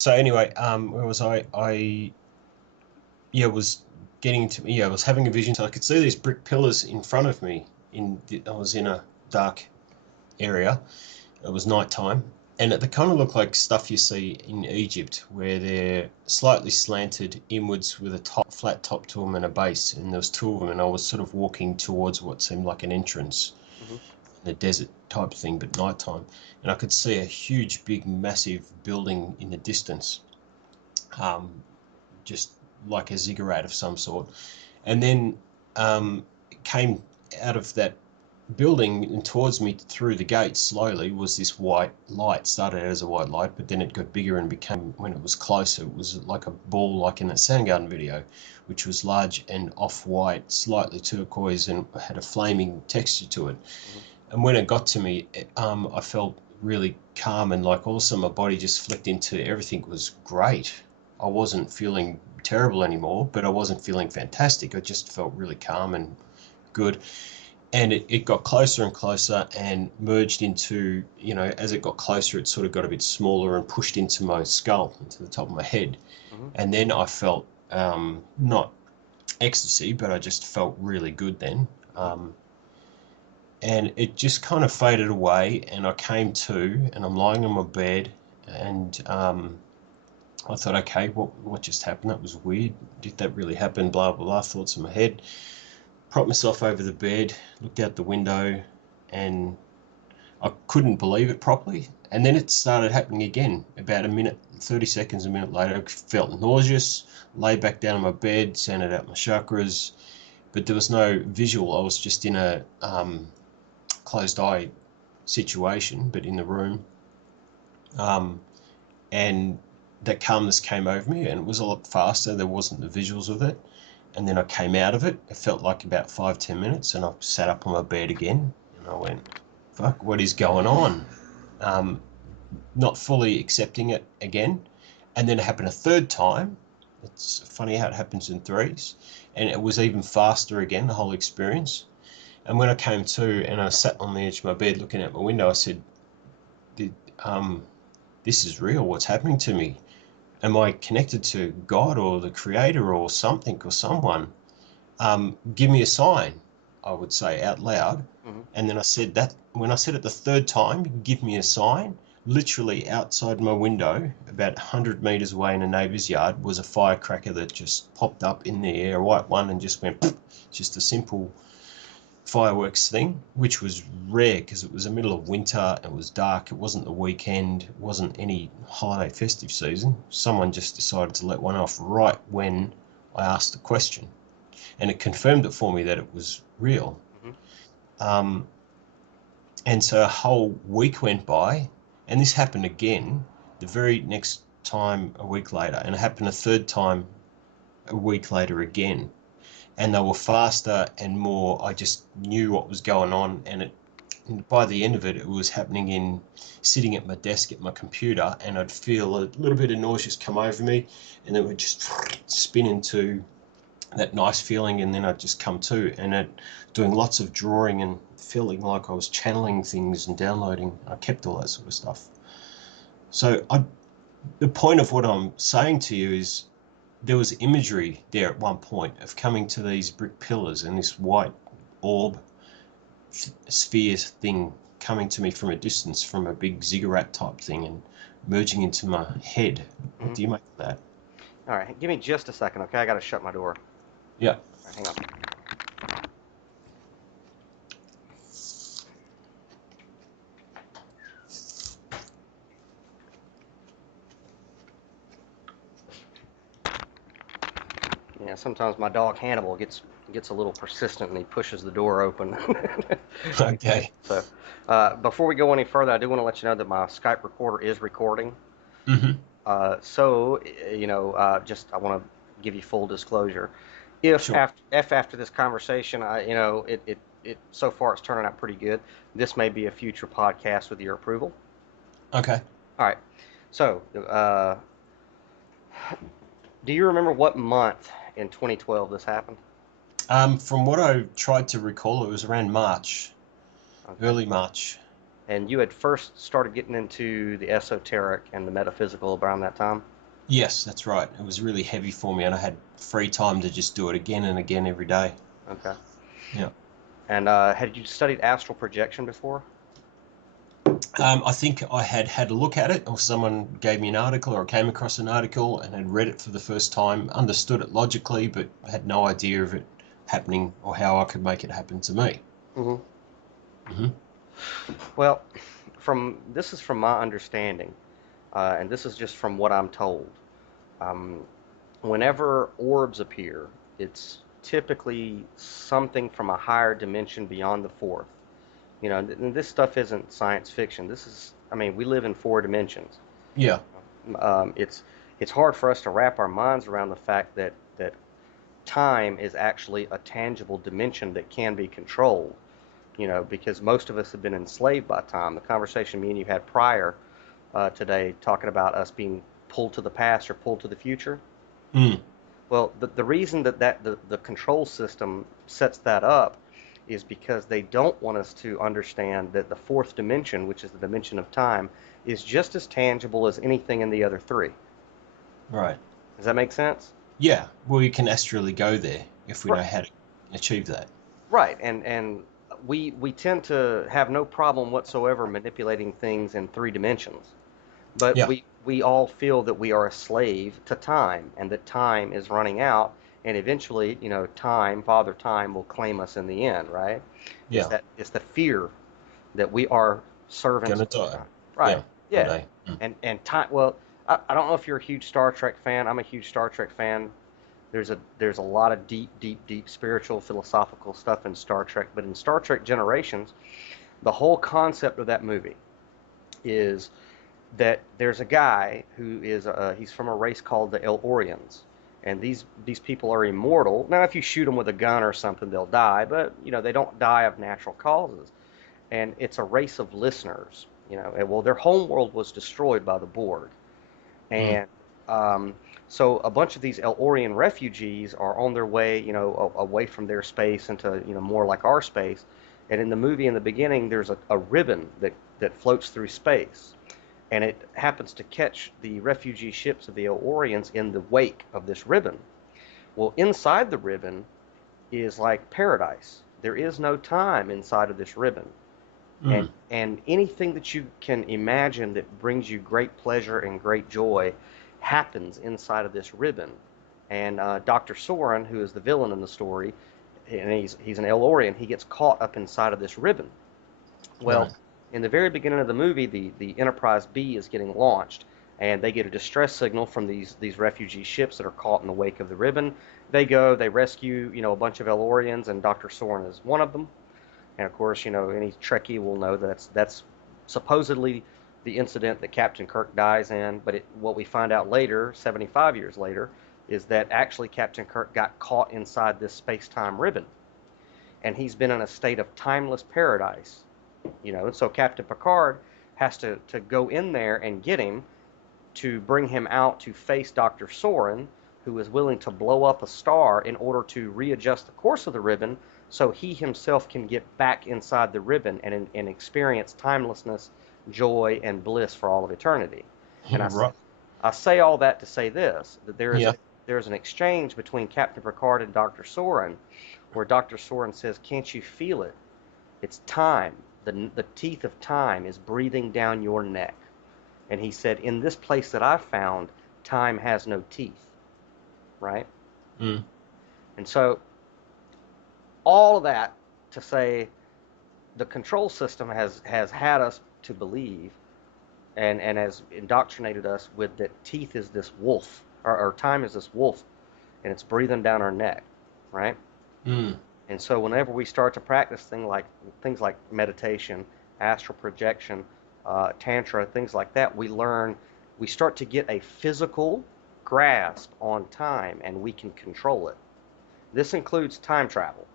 So anyway, where was I? Was getting into, I was having a vision, so I could see these brick pillars in front of me. I was in a dark area. It was nighttime, and it kind of looked like stuff you see in Egypt, where they're slightly slanted inwards with a flat top to them and a base. And there was two of them, and I was sort of walking towards what seemed like an entrance, in a desert type thing, but nighttime. And I could see a huge, big, massive building in the distance, just like a ziggurat of some sort. And then it came out of that building and towards me through the gate slowly was this white light. Started out as a white light, but then it got bigger and became, when it was closer, it was like a ball, like in that Soundgarden video, which was large and off-white, slightly turquoise, and had a flaming texture to it. And when it got to me, I felt really calm, and like all of a sudden my body just flicked into everything was great. I wasn't feeling terrible anymore, but I wasn't feeling fantastic. I just felt really calm and good. And it got closer and closer and merged into, as it got closer, it sort of got a bit smaller and pushed into my skull, into the top of my head. And then I felt, not ecstasy, but I just felt really good then. And it just kind of faded away, and I came to, and I'm lying on my bed, and I thought, okay, what just happened? That was weird. Did that really happen? Blah, blah, blah, thoughts in my head. Propped myself over the bed, looked out the window, and I couldn't believe it properly. And then it started happening again. About a minute, 30 seconds, a minute later, I felt nauseous, lay back down on my bed, sounded out my chakras, but there was no visual. I was just in a closed eye situation, but in the room. And that calmness came over me, and it was a lot faster. There wasn't the visuals of it. And then I came out of it. It felt like about 5-10 minutes, and I sat up on my bed again, and I went, fuck, what is going on? Not fully accepting it again. And then it happened a third time. It's funny how it happens in threes. And it was even faster again, the whole experience. And when I came to and I sat on the edge of my bed looking out my window, I said, this is real. What's happening to me? Am I connected to God or the Creator or something or someone? Give me a sign, I would say out loud. And then I said that, when I said it the third time, give me a sign, literally outside my window, about 100 meters away in a neighbor's yard, was a firecracker that just popped up in the air, a white one, and just went, just a simple fireworks thing, which was rare because it was the middle of winter, it was dark, it wasn't the weekend, it wasn't any holiday festive season. Someone just decided to let one off right when I asked the question, and it confirmed it for me that it was real. And so a whole week went by, and this happened again the very next time a week later, and it happened a third time a week later again. And they were faster and more, I just knew what was going on, and by the end of it, it was happening sitting at my desk at my computer, and I'd feel a little bit of nauseous come over me, and then it would just spin into that nice feeling, and then I'd just come to, and doing lots of drawing and feeling like I was channeling things and downloading. I kept all that sort of stuff. So the point of what I'm saying to you is, there was imagery there at one point of coming to these brick pillars and this white orb sphere thing coming to me from a distance, from a big ziggurat type thing, and merging into my head. What do you make of that? All right, give me just a second, okay? I got to shut my door. Yeah. All right, hang on. Yeah, sometimes my dog Hannibal gets a little persistent and he pushes the door open. Okay. So, before we go any further, I do want to let you know that my Skype recorder is recording. So, just I want to give you full disclosure. If Sure. after this conversation, it so far it's turning out pretty good. This may be a future podcast with your approval. Okay. All right. So, Do you remember what month in 2012 this happened? From what I tried to recall, it was around March, Okay. early March. And you had first started getting into the esoteric and the metaphysical around that time? Yes, that's right. It was really heavy for me, and I had free time to just do it again and again every day. Okay. Yeah. And had you studied astral projection before? I think I had a look at it, or someone gave me an article, or I came across an article and had read it for the first time, understood it logically, but had no idea of it happening or how I could make it happen to me. Hmm. Hmm. Well, from this is from my understanding, and this is just from what I'm told. Um, Whenever orbs appear, it's typically something from a higher dimension beyond the fourth. You know, and this stuff isn't science fiction. This is, I mean, we live in four dimensions. Yeah. It's hard for us to wrap our minds around the fact that time is actually a tangible dimension that can be controlled. You know, because most of us have been enslaved by time. The conversation me and you had prior today, talking about us being pulled to the past or pulled to the future. Mm. Well, the reason the control system sets that up is because they don't want us to understand that the fourth dimension, which is the dimension of time, is just as tangible as anything in the other three. Right. Does that make sense? Yeah. Well, you can astrally go there if we Right. know how to achieve that. Right. And we tend to have no problem whatsoever manipulating things in three dimensions. But Yeah. we all feel that we are a slave to time and that time is running out and eventually, you know, time, Father Time will claim us in the end, right? Yeah. It's the fear that we are servants Gonna of die. time. Right. Yeah. One Yeah. day. Mm. And time, well, I don't know if you're a huge Star Trek fan. I'm a huge Star Trek fan. There's a lot of deep spiritual philosophical stuff in Star Trek, but in Star Trek Generations, the whole concept of that movie is that there's a guy who is he's from a race called the El-Orians, and these people are immortal. Now, if you shoot them with a gun or something, they'll die, but you know they don't die of natural causes. And it's a race of listeners. You know, and, well, their home world was destroyed by the Borg, Mm. and um, so a bunch of these El-Orian refugees are on their way, you know, away from their space into you know more like our space. And in the movie, in the beginning, there's a ribbon that floats through space and it happens to catch the refugee ships of the El-Orients in the wake of this ribbon. Well, inside the ribbon is like paradise. There is no time inside of this ribbon. Mm. And anything that you can imagine that brings you great pleasure and great joy happens inside of this ribbon. And Dr. Soren, who is the villain in the story, and he's an El-Orient, he gets caught up inside of this ribbon. Well, Right. in the very beginning of the movie, the Enterprise B is getting launched, and they get a distress signal from these refugee ships that are caught in the wake of the ribbon. They go, they rescue, you know, a bunch of El-Orians, and Dr. Soren is one of them. And of course, you know, any Trekkie will know that's supposedly the incident that Captain Kirk dies in. But what we find out later, 75 years later, is that actually Captain Kirk got caught inside this space-time ribbon, and he's been in a state of timeless paradise, you know. And so Captain Picard has to go in there and get him to bring him out to face Dr. Soren, who is willing to blow up a star in order to readjust the course of the ribbon so he himself can get back inside the ribbon and experience timelessness, joy, and bliss for all of eternity. And Right. I say all that to say this, that Yeah. there is an exchange between Captain Picard and Dr. Soren where Dr. Soren says, "Can't you feel it? It's time. The teeth of time is breathing down your neck." And he said, "In this place that I've found, time has no teeth," right? Mm. And so all of that to say the control system has had us to believe and has indoctrinated us with that teeth is this wolf, or time is this wolf, and it's breathing down our neck, right? Mm. And so whenever we start to practice things like meditation, astral projection, tantra, things like that, we start to get a physical grasp on time, and we can control it. This includes time travel.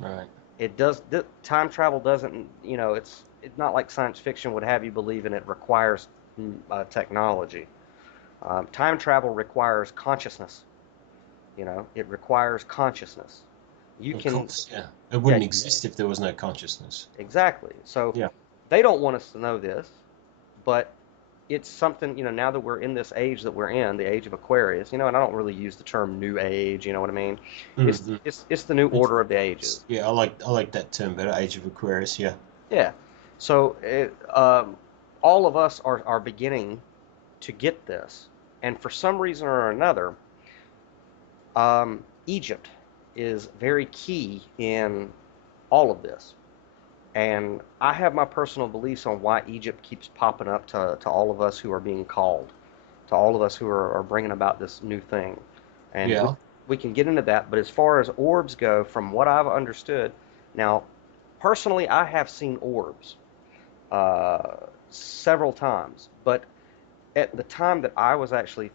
Right. It does. Time travel doesn't, you know, it's not like science fiction would have you believe, and it requires technology. Time travel requires consciousness. It requires consciousness. You Of can, course, yeah. It yeah, wouldn't exist if there was no consciousness. exactly. So Yeah. they don't want us to know this, but it's something, now that we're in this age that we're in, the age of Aquarius, and I don't really use the term new age, you know what I mean? It's Mm-hmm. it's it's the new order of the ages. Yeah, I like that term better, Age of Aquarius, yeah. Yeah. So all of us are beginning to get this. And for some reason or another, Egypt is very key in all of this. And I have my personal beliefs on why Egypt keeps popping up to all of us who are being called, to all of us who are bringing about this new thing. And Yeah. we can get into that. But as far as orbs go, from what I've understood, now, personally, I have seen orbs several times. But at the time that I was actually,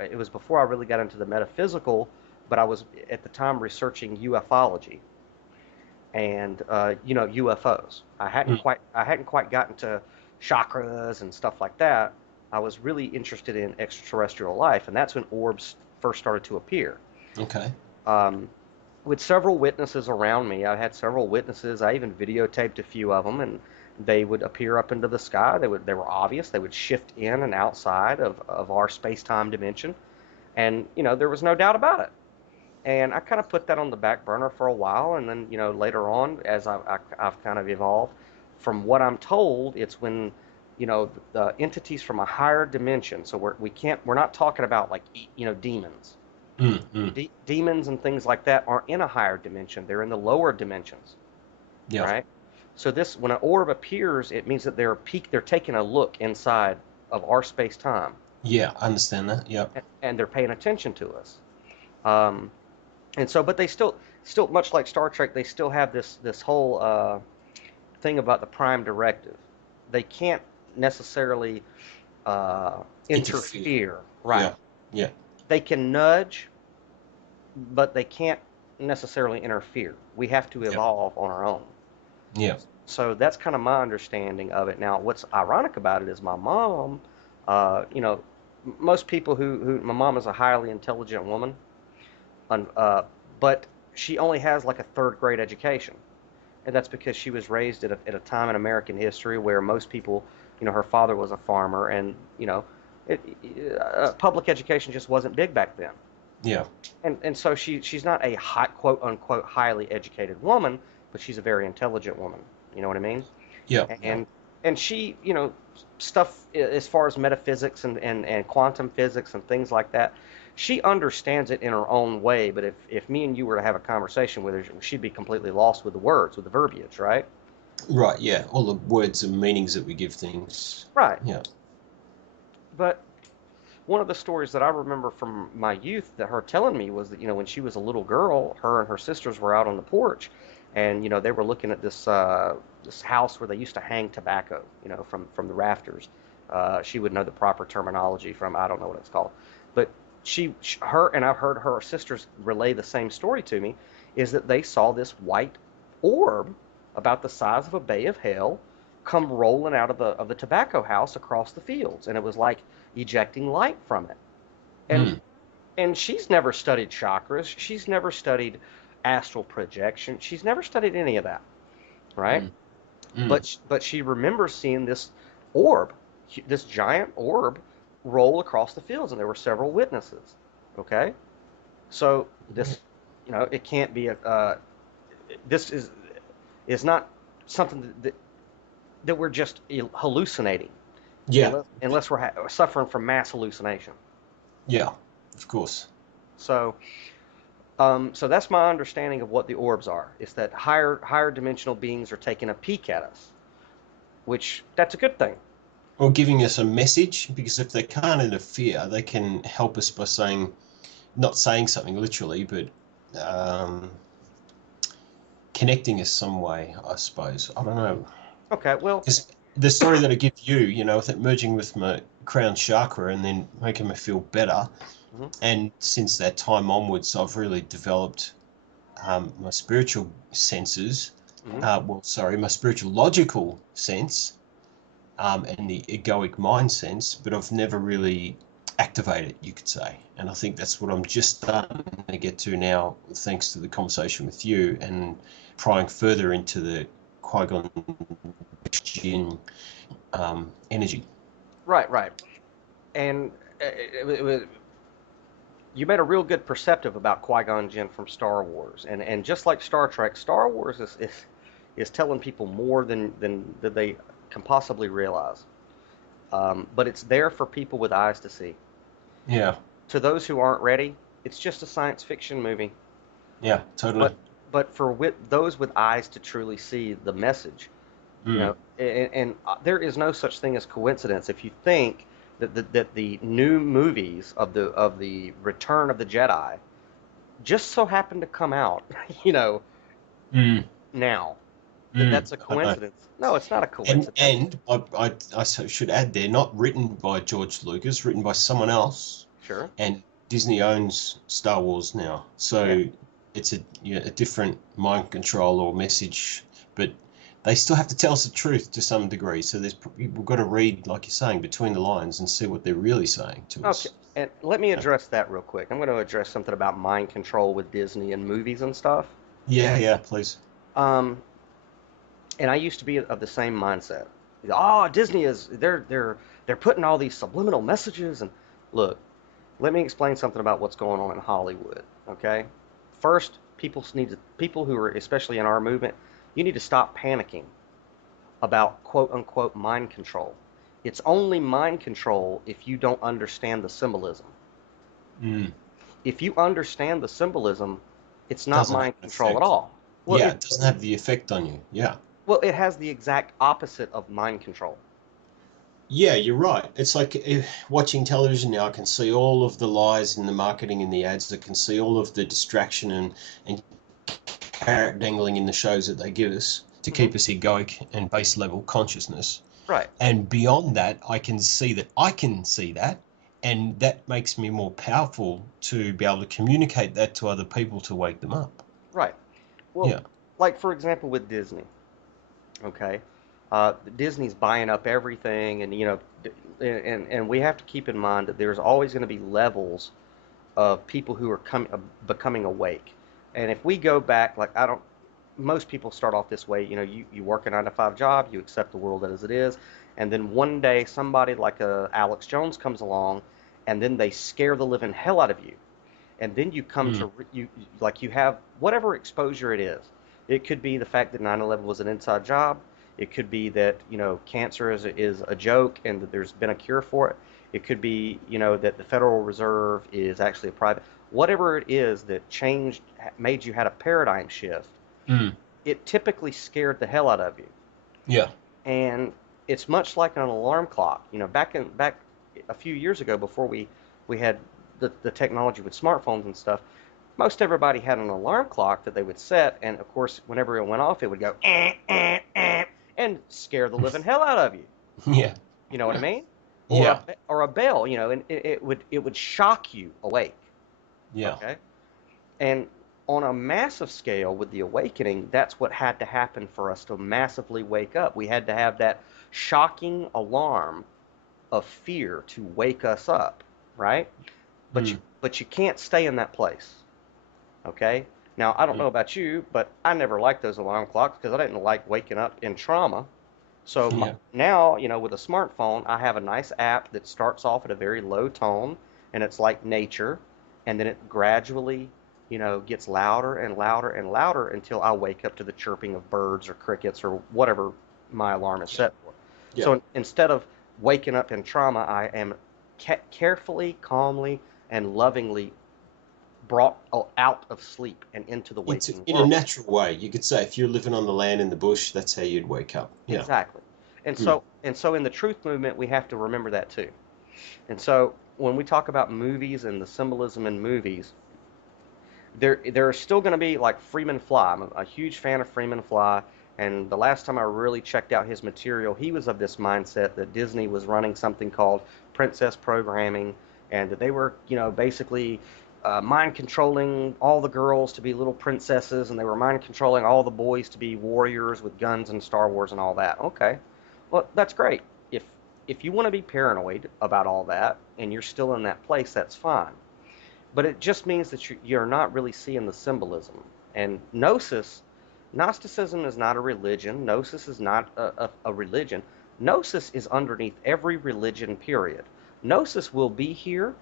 it was before I really got into the metaphysical, but I was at the time researching ufology and UFOs. Mm. I hadn't quite gotten to chakras and stuff like that. I was really interested in extraterrestrial life, and that's when orbs first started to appear. Okay. Um, with several witnesses around me, I had several witnesses. I even videotaped a few of them, and they would appear up into the sky. They were obvious. They would shift in and outside of our space-time dimension, and there was no doubt about it. And I kind of put that on the back burner for a while, and then later on, as I've kind of evolved, from what I'm told, it's when the entities from a higher dimension. So we're not talking about like demons. Mm, mm. Demons and things like that aren't in a higher dimension. They're in the lower dimensions, Yeah. right? So this, when an orb appears, it means that they're taking a look inside of our space time, Yeah, I understand that. Yeah. and they're paying attention to us. Um, and so, but they still much like Star Trek, they still have this whole thing about the Prime Directive. They can't necessarily uh, Interfere. interfere, right? Yeah. Yeah. They can nudge, but they can't necessarily interfere. We have to Yeah. evolve on our own. Yeah. So that's kind of my understanding of it. Now, what's ironic about it is my mom, most people my mom is a highly intelligent woman, and, but she only has like a third grade education. And that's because she was raised at a time in American history where most people, her father was a farmer, and it, public education just wasn't big back then. Yeah. And so she's not a high, quote unquote highly educated woman, but she's a very intelligent woman. You know what I mean? Yeah. Yeah. And she, stuff as far as metaphysics and quantum physics and things like that, she understands it in her own way. But if me and you were to have a conversation with her, she'd be completely lost with the words, with the verbiage, right? Right, yeah. All the words and meanings that we give things. Right. Yeah. But one of the stories that I remember from my youth that her telling me was that when she was a little girl, her and her sisters were out on the porch, and they were looking at this house where they used to hang tobacco, from the rafters. She would know the proper terminology from, I don't know what it's called, but her, and I've heard her sisters relay the same story to me, is that they saw this white orb about the size of a bay of hell come rolling out of the tobacco house across the fields, and it was like ejecting light from it. And Mm, and she's never studied chakras. She's never studied astral projection. She's never studied any of that, right? mm, mm. But she remembers seeing this orb, this giant orb, roll across the fields, and there were several witnesses. Okay, so Yeah. this, it can't be this is not something that we're just hallucinating, Yeah. unless we're suffering from mass hallucination. Yeah. Of course. So, so that's my understanding of what the orbs are. It's that higher dimensional beings are taking a peek at us, which that's a good thing. Or giving us a message, because if they can't interfere, they can help us by saying, not saying something literally, but um, connecting us some way, I suppose. I don't know. Okay, well, Because the story that I give you, with it merging with my crown chakra and then making me feel better, mhm, and since that time onwards, I've really developed my spiritual senses. mhm, Well, sorry, my spiritual logical sense, and the egoic mind sense, but I've never really activate it, you could say. And I think that's what I'm just starting to get to now, thanks to the conversation with you and prying further into the Qui-Gon Jinn energy. Right, right. And you made a real good perceptive about Qui-Gon Jinn from Star Wars, and just like Star Trek, Star Wars is telling people more than they can possibly realize. But it's there for people with eyes to see. Yeah, To those who aren't ready, it's just a science fiction movie. yeah, totally. But for those with eyes to truly see the message, Mm. and there is no such thing as coincidence. If you think that the new movies of the Return of the Jedi just so happen to come out, you know, Mm. now, Mm. that's a I know. coincidence. No, it's not a And coincidence. and I should add there, not written by George Lucas, written by someone else. Sure. And Disney owns Star Wars now, Yeah. so it's a different mind control or message, but they still have to tell us the truth to some degree. So we've got to read, like you're saying, between the lines and see what they're really saying to Okay. us. And let me address that real quick. I'm going to address something about mind control with Disney and movies and stuff. Yeah, yeah, please. Um, and I used to be of the same mindset. Oh, Disney is they're putting all these subliminal messages and look, let me explain something about what's going on in Hollywood, okay? First, people who are especially in our movement, you need to stop panicking about quote unquote mind control. It's only mind control if you don't understand the symbolism. Mm. If you understand the symbolism, it's not Doesn't have mind an control at effect. all. Well, Yeah, it it doesn't have the effect on you. Yeah. it has the exact opposite of mind control. Yeah, you're right. It's like watching television now, I can see all of the lies in the marketing and the ads. I can see all of the distraction and carrot dangling in the shows that they give us to Hmm. keep us egoic and base level consciousness. Right, And beyond that, I can see that. And that makes me more powerful to be able to communicate that to other people to wake them up. right. Well, Yeah. like for example with Disney, okay? Disney's buying up everything, and and we have to keep in mind that there's always going to be levels of people who are becoming awake. And if we go back, like I don't, most people start off this way. You work a 9 to 5 job, you accept the world as it is, and then one day somebody like Alex Jones comes along, and then they scare the living hell out of you, and then you come Mm. to like you have whatever exposure it is. It could be the fact that 9/11 was an inside job. It could be that cancer is a joke and that there's been a cure for it. It could be that the Federal Reserve is actually a private. Whatever it is that changed, made you had a paradigm shift. Mm. It typically scared the hell out of you, Yeah. and it's much like an alarm clock. Back a few years ago, before we had the technology with smartphones and stuff, most everybody had an alarm clock that they would set, and of course, whenever it went off, it would go and scare the living hell out of you. Yeah. You know what I mean? Yeah. Or a bell, and it would shock you awake. Yeah. Okay, and on a massive scale with the awakening, that's what had to happen for us to massively wake up. We had to have that shocking alarm of fear to wake us up, right? Mm. But you can't stay in that place. Okay? Now, I don't know Mm. about you, but I never liked those alarm clocks because I didn't like waking up in trauma. So Yeah. now, with a smartphone, I have a nice app that starts off at a very low tone, and it's like nature, and then it gradually, gets louder and louder and louder until I wake up to the chirping of birds or crickets or whatever my alarm is Yeah. set for. Yeah. So instead of waking up in trauma, I am carefully, calmly, and lovingly brought out of sleep and into the It's waking in a world. natural way. You could say if you're living on the land in the bush, that's how you'd wake up. Yeah. Exactly. And Mm. so in the truth movement, we have to remember that too. And so when we talk about movies and the symbolism in movies, there are still going to be like Freeman Fly. I'm a huge fan of Freeman Fly, and the last time I really checked out his material, he was of this mindset that Disney was running something called princess programming, and that they were, basically mind controlling all the girls to be little princesses, and they were mind controlling all the boys to be warriors with guns and Star Wars and all that. Okay, well that's great. If if you want to be paranoid about all that and you're still in that place, that's fine. But it just means that you're not really seeing the symbolism. And Gnosticism is not a religion. Gnosis is not a religion. Gnosis is underneath every religion, period. Gnosis will be here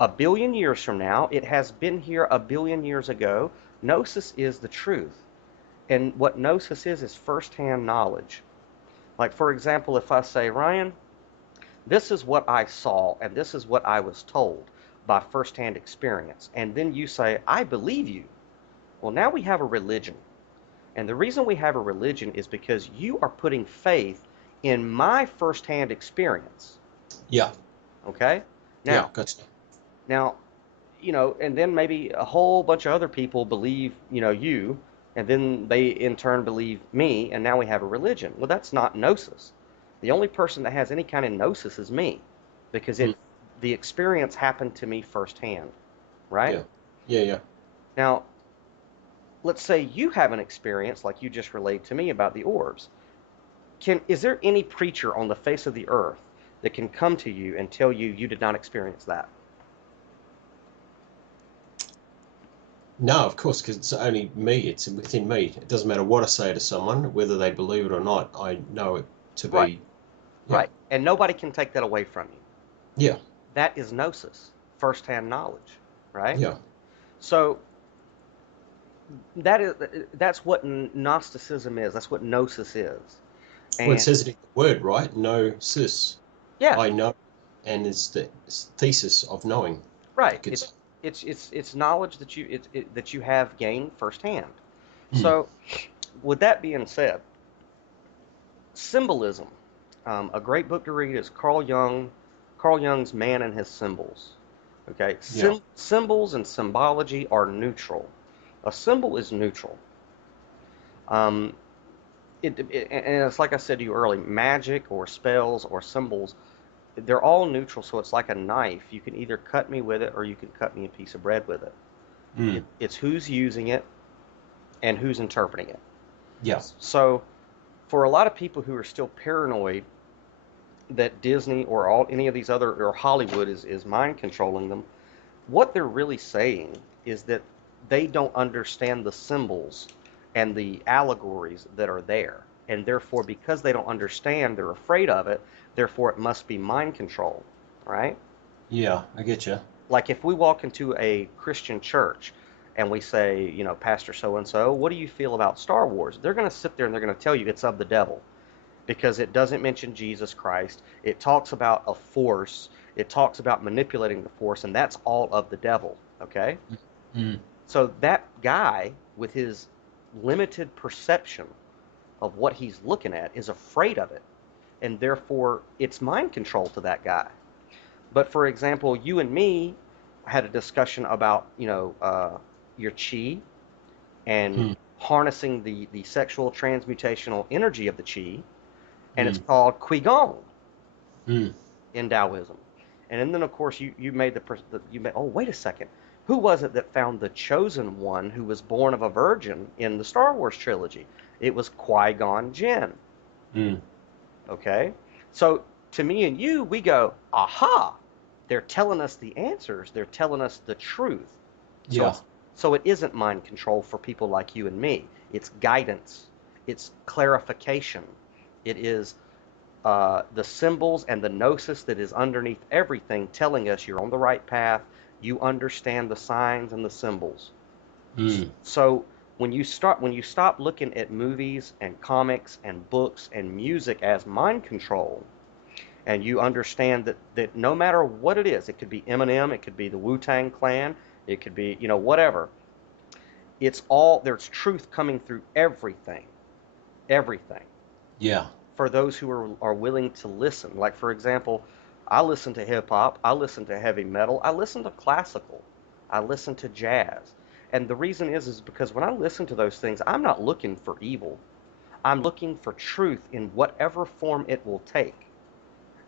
a billion years from now. It has been here a billion years ago. Gnosis is the truth. And what Gnosis is firsthand knowledge. Like, for example, if I say, Ryan, this is what I saw and this is what I was told by firsthand experience, and then you say, I believe you. Well, now we have a religion. And the reason we have a religion is because you are putting faith in my firsthand experience. Yeah. Okay? Yeah. Now, Gotcha. now, and then maybe a whole bunch of other people believe, you, and then they in turn believe me, and now we have a religion. Well, that's not gnosis. The only person that has any kind of gnosis is me, because Mm. the experience happened to me firsthand, right? Yeah. Yeah. Yeah. Now, let's say you have an experience like you just relayed to me about the orbs. Is there any preacher on the face of the earth that can come to you and tell you you did not experience that? No, of course, because it's only me. It's within me. It doesn't matter what I say to someone, whether they believe it or not. I know it to Right, be. Yeah. right. And nobody can take that away from you. Yeah. That is gnosis, firsthand knowledge, right? Yeah. So that's what Gnosticism is. That's what gnosis is. Well, it And says it in the word, right? No, sis. yeah, I know, and it's the thesis of knowing. right. Like it's. It's knowledge that that you have gained firsthand. Mm. So with that being said, symbolism. A great book to read is Carl Jung's Man and His Symbols. Okay, Yeah. symbols and symbology are neutral. A symbol is neutral. Um, and it's like I said to you earlier, magic or spells or symbols, they're all neutral. So it's like a knife. You can either cut me with it or you can cut me a piece of bread with it. Mm. It's who's using it and who's interpreting it. Yeah. So for a lot of people who are still paranoid that Disney or any of these other or Hollywood is mind controlling them, what they're really saying is that they don't understand the symbols and the allegories that are there. And therefore, because they don't understand, they're afraid of it. Therefore, it must be mind control, right? Yeah. I get you. Like if we walk into a Christian church and we say, Pastor so and so, what do you feel about Star Wars? They're going to sit there and they're going to tell you it's of the devil because it doesn't mention Jesus Christ. It talks about a force, it talks about manipulating the force, and that's all of the devil, okay? Mm. So that guy, with his limited perception of what he's looking at, is afraid of it, and therefore it's mind control to that guy. But for example, you and me had a discussion about, your chi and Mm. harnessing the sexual transmutational energy of the chi, and it's Mm. called Qigong Mm. in Taoism. And then, of course, you made oh, wait a second. Who was it that found the chosen one who was born of a virgin in the Star Wars trilogy? It was Qui-Gon Jinn. Mm. Okay? So to me and you, we go, aha, they're telling us the answers. They're telling us the truth. So Yeah. so it isn't mind control for people like you and me. It's guidance. It's clarification. It is the symbols and the gnosis that is underneath everything telling us you're on the right path. You understand the signs and the symbols. Mm. So when you stop looking at movies and comics and books and music as mind control, and you understand that no matter what it is, it could be Eminem, it could be the Wu-Tang Clan, it could be whatever. There's truth coming through everything, everything. Yeah. For those who are willing to listen. Like, for example, I listen to hip hop, I listen to heavy metal, I listen to classical, I listen to jazz. And the reason is because when I listen to those things, I'm not looking for evil. I'm looking for truth in whatever form it will take.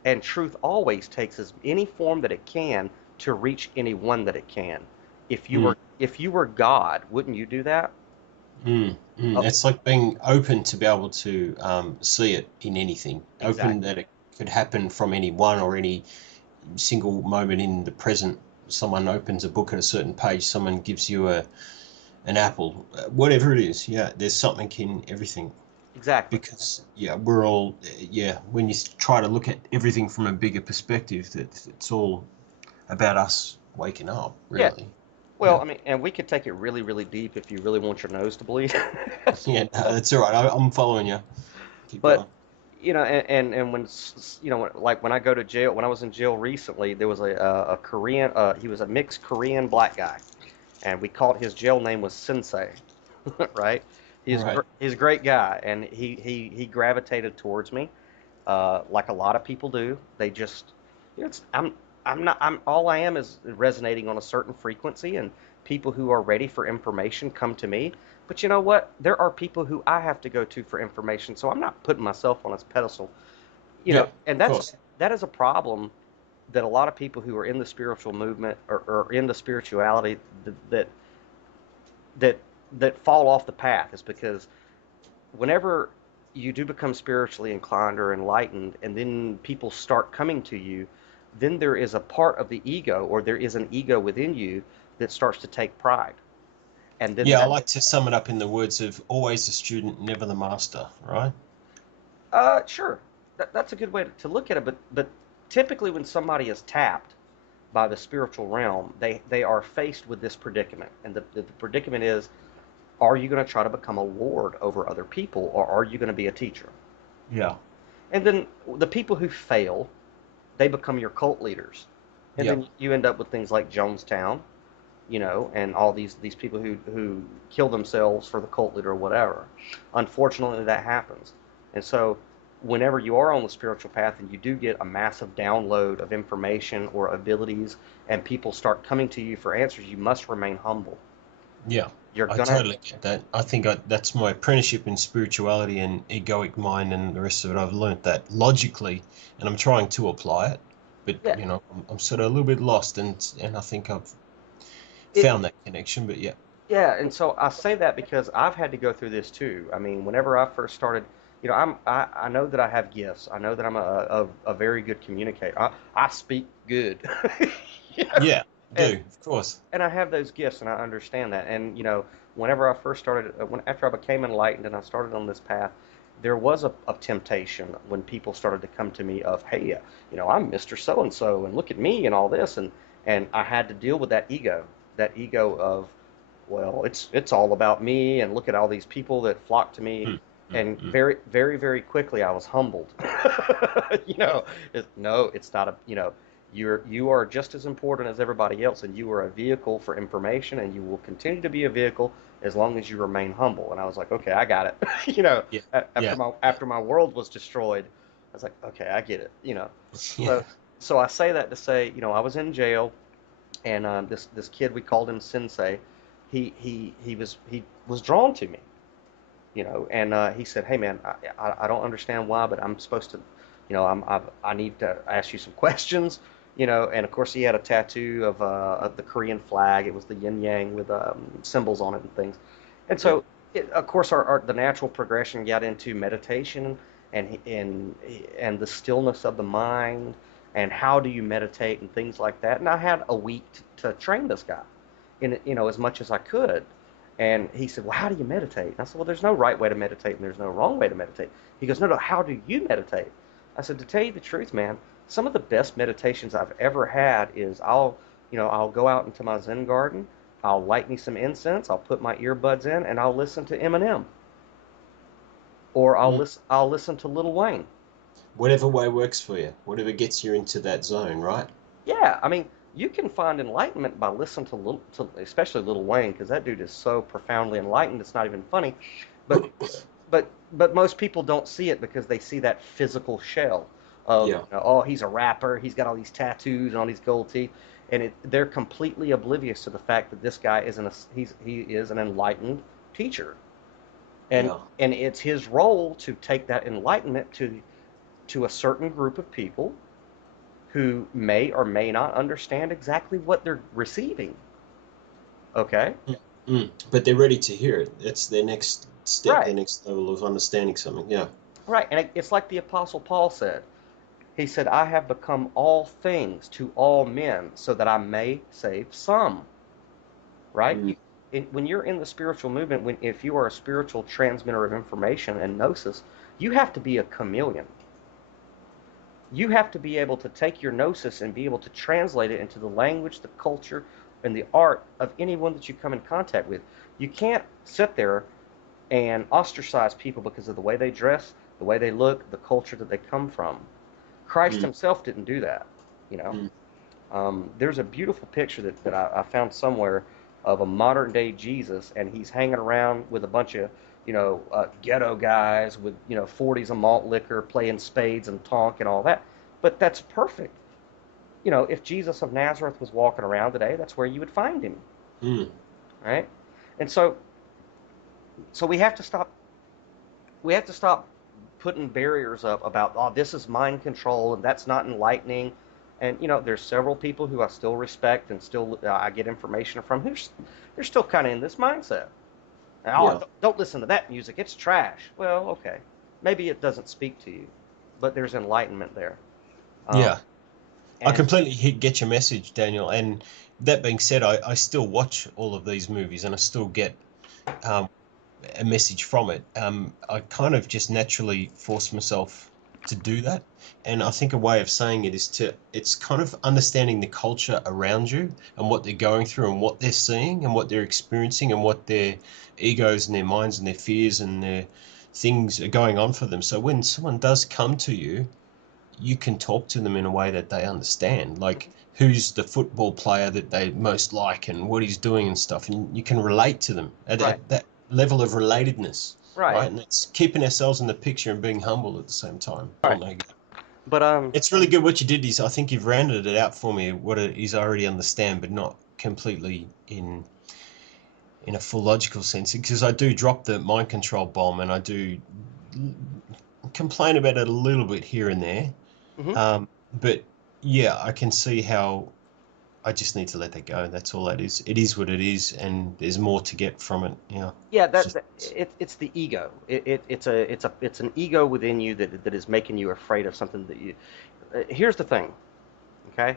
And truth always takes any form that it can to reach anyone that it can. Mm. If you were God, wouldn't you do that? Mm. Mm. Oh, It's like being open to be able to see it in anything. Open exactly. that it could happen from any one or any single moment in the present. Someone opens a book at a certain page, someone gives you an apple, whatever it is. Yeah, there's something in everything. Exactly. Because yeah, we're all yeah. When you try to look at everything from a bigger perspective, that it's all about us waking up, Yeah. really. Well, Yeah, I mean, and we could take it really, really deep if you really want your nose to bleed. yeah. No, that's all right. I'm following you. Keep But going. and when like when I go to jail, when I was in jail recently, there was a Korean, he was a mixed Korean black guy, and we called his jail name was Sensei, right? Right. He's a great guy, and he gravitated towards me, like a lot of people do. They just, I'm not, I'm all I am is resonating on a certain frequency, and people who are ready for information come to me. But you know what? There are people who I have to go to for information, so I'm not putting myself on his pedestal. Yeah, And of course. that is a problem that a lot of people who are in the spiritual movement or in the spirituality that that that fall off the path is because whenever you do become spiritually inclined or enlightened, and then people start coming to you, then there is a part of the ego, or there is an ego within you that starts to take pride. And then Yeah, I that, like to sum it up in the words of always the student, never the master, right? sure, that's a good way to look at it. But typically, when somebody is tapped by the spiritual realm, they are faced with this predicament, and the predicament is: are you going to try to become a lord over other people, or are you going to be a teacher? Yeah. And then the people who fail, they become your cult leaders. And Yeah. then you end up with things like Jonestown, and all these people who kill themselves for the cult leader or whatever. Unfortunately, that happens. And so, whenever you are on the spiritual path and you do get a massive download of information or abilities, and people start coming to you for answers, you must remain humble. Yeah. You're I gonna, totally get that. I think that's my apprenticeship in spirituality and egoic mind and the rest of it. I've learnt that logically, and I'm trying to apply it. But yeah, I'm sort of a little bit lost, and I think I've it, found that connection. But yeah, Yeah, and so I say that because I've had to go through this too. I mean, whenever I first started, I know that I have gifts. I know that I'm a very good communicator. I speak good. You know, yeah, and do of course. and I have those gifts and I understand that. And whenever I first started, after I became enlightened and I started on this path, there was a temptation when people started to come to me of, hey, I'm Mr. So and so, and look at me and all this, and I had to deal with that ego of, well, it's all about me, and look at all these people that flock to me. Mm, mm, And mm. very, very, very quickly, I was humbled. you know, no, it's not you are just as important as everybody else, and you are a vehicle for information, and you will continue to be a vehicle as long as you remain humble. And I was like, okay, I got it. Yeah, After yeah, my world was destroyed, I was like, okay, I get it. So yeah. so I say that to say, I was in jail, and this kid, we called him Sensei. He was drawn to me, and he said, "Hey man, I don't understand why, but I'm supposed to, I need to ask you some questions." And of course he had a tattoo of the Korean flag. It was the yin yang with symbols on it and things. And Yeah. so, of course, the natural progression got into meditation and the stillness of the mind, and how do you meditate and things like that. And I had a week to train this guy in as much as I could. And he said, "Well, how do you meditate?" And I said, "Well, there's no right way to meditate and there's no wrong way to meditate." He goes, "No, no, how do you meditate?" I said, "To tell you the truth, man, some of the best meditations I've ever had is I'll go out into my Zen garden, I'll light me some incense, I'll put my earbuds in, and I'll listen to Eminem, or Mm. I'll listen to Lil Wayne." Whatever way works for you, whatever gets you into that zone, right? Yeah, I mean, you can find enlightenment by listening especially Lil Wayne, because that dude is so profoundly enlightened. It's not even funny. But but most people don't see it because they see that physical shell of, Yeah, oh, he's a rapper, he's got all these tattoos and all these gold teeth, and they're completely oblivious to the fact that this guy he is an enlightened teacher, and yeah, it's his role to take that enlightenment to a certain group of people who may or may not understand exactly what they're receiving. Okay? mm, mm. But they're ready to hear it. That's their next step, Right. their next level of understanding something. Yeah, Right. And it's like the Apostle Paul said. He said, I have become all things to all men so that I may save some, right? Mm. When you're in the spiritual movement, if you are a spiritual transmitter of information and gnosis, you have to be a chameleon. You have to be able to take your gnosis and be able to translate it into the language, the culture, and the art of anyone that you come in contact with. You can't sit there and ostracize people because of the way they dress, the way they look, the culture that they come from. Christ Mm. himself didn't do that, you know. Mm. There's a beautiful picture that I found somewhere of a modern day Jesus, and he's hanging around with a bunch of, ghetto guys with, 40s of malt liquor, playing spades and tonk and all that. But that's perfect. If Jesus of Nazareth was walking around today, that's where you would find him, Mm. right? And so we have to stop putting barriers up about, oh, this is mind control and that's not enlightening. And there's several people who I still respect and still I get information from who's they're still kind of in this mindset. Oh, Yeah. don't listen to that music, it's trash. Well, okay, maybe it doesn't speak to you, but there's enlightenment there. um, Yeah. I and completely get your message, Daniel. And that being said, I still watch all of these movies and I still get um, a message from it. I kind of just naturally force myself to do that. And I think a way of saying it is it's kind of understanding the culture around you and what they're going through and what they're seeing and what they're experiencing and what their egos and their minds and their fears and their things are going on for them. So when someone does come to you, you can talk to them in a way that they understand, like who's the football player that they most like and what he's doing and stuff, and you can relate to them right, at that level of relatedness, right, right? And it's keeping ourselves in the picture and being humble at the same time. Oh right. my God. But It's really good what you did is I think you've rounded it out for me what it is I already understand, but not completely in a full logical sense, because I do drop the mind control bomb and I do complain about it a little bit here and there. mhm. But yeah, I can see how I just need to let that go. That's all that is. It is what it is, and there's more to get from it. Yeah, Yeah, it's that, just that it's the ego. It's an ego within you that is making you afraid of something that you. Here's the thing, okay?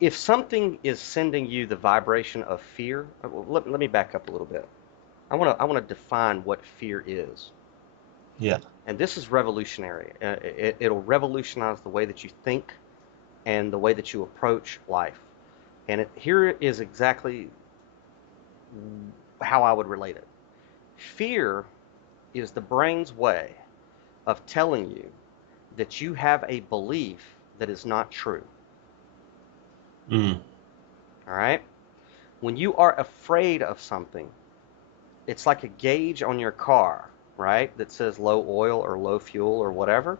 If something is sending you the vibration of fear, well, let me back up a little bit. I want to define what fear is, yeah. and this is revolutionary. It'll revolutionize the way that you think and the way that you approach life. And here is exactly how I would relate it. Fear is the brain's way of telling you that you have a belief that is not true. Mm, All right? When you are afraid of something, it's like a gauge on your car, right? That says low oil or low fuel or whatever.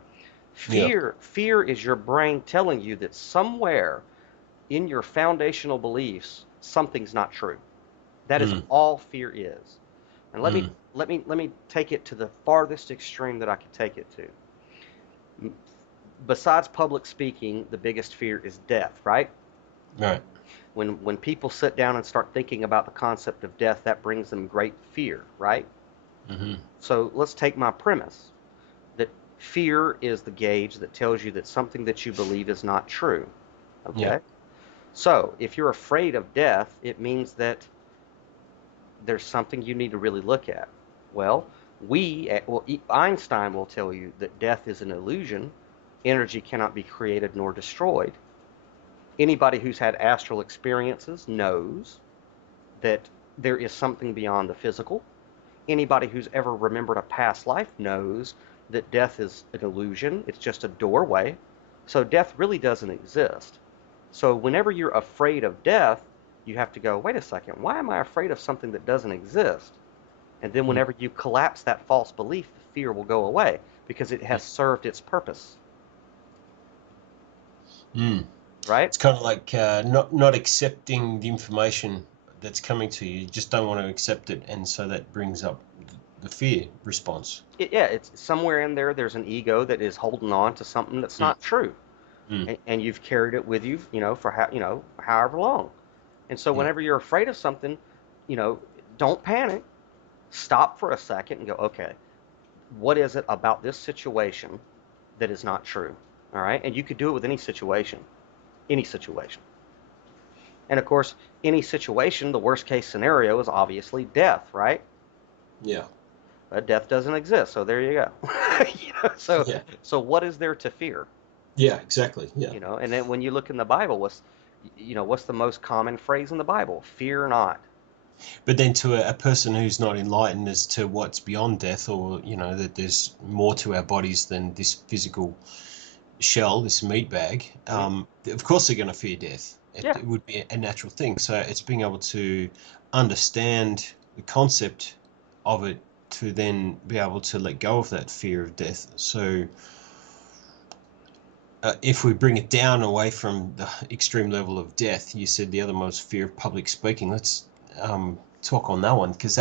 yeah. Fear is your brain telling you that somewhere in your foundational beliefs something's not true. That is Mm, all fear is. And let me mm, let me let me take it to the farthest extreme that I can take it to. Besides public speaking, the biggest fear is death, right? right. When people sit down and start thinking about the concept of death, that brings them great fear, right? Mm-hmm. So let's take my premise that fear is the gauge that tells you that something that you believe is not true. Yeah. Okay? So if you're afraid of death, it means that there's something you need to really look at. Well, Einstein will tell you that death is an illusion. Energy cannot be created nor destroyed. Anybody who's had astral experiences knows that there is something beyond the physical. Anybody who's ever remembered a past life knows that death is an illusion. It's just a doorway. So death really doesn't exist. So whenever you're afraid of death, you have to go, wait a second, why am I afraid of something that doesn't exist? And then Mm, whenever you collapse that false belief, the fear will go away because it yeah. has served its purpose, Mm. right? It's kind of like not accepting the information that's coming to you. You just don't want to accept it, and so that brings up the fear response. Yeah, it's somewhere in there. There's an ego that is holding on to something that's Mm, not true, mm, and you've carried it with you, for however long. And so yeah. whenever you're afraid of something, you know, don't panic. Stop for a second and go, okay, what is it about this situation that is not true? All right, and you could do it with any situation. And of course, any situation, the worst case scenario is obviously death, right? Yeah. But death doesn't exist, so there you go. So Yeah. what is there to fear? Yeah, exactly. Yeah. And then when you look in the Bible, what's the most common phrase in the Bible? Fear not. But then to a person who's not enlightened as to what's beyond death, or, that there's more to our bodies than this physical shell, this meat bag, Hmm. of course they're going to fear death. Yeah, It would be a natural thing. So it's being able to understand the concept of it to then be able to let go of that fear of death. So if we bring it down away from the extreme level of death, you said the other one was fear of public speaking. Let's talk on that one, because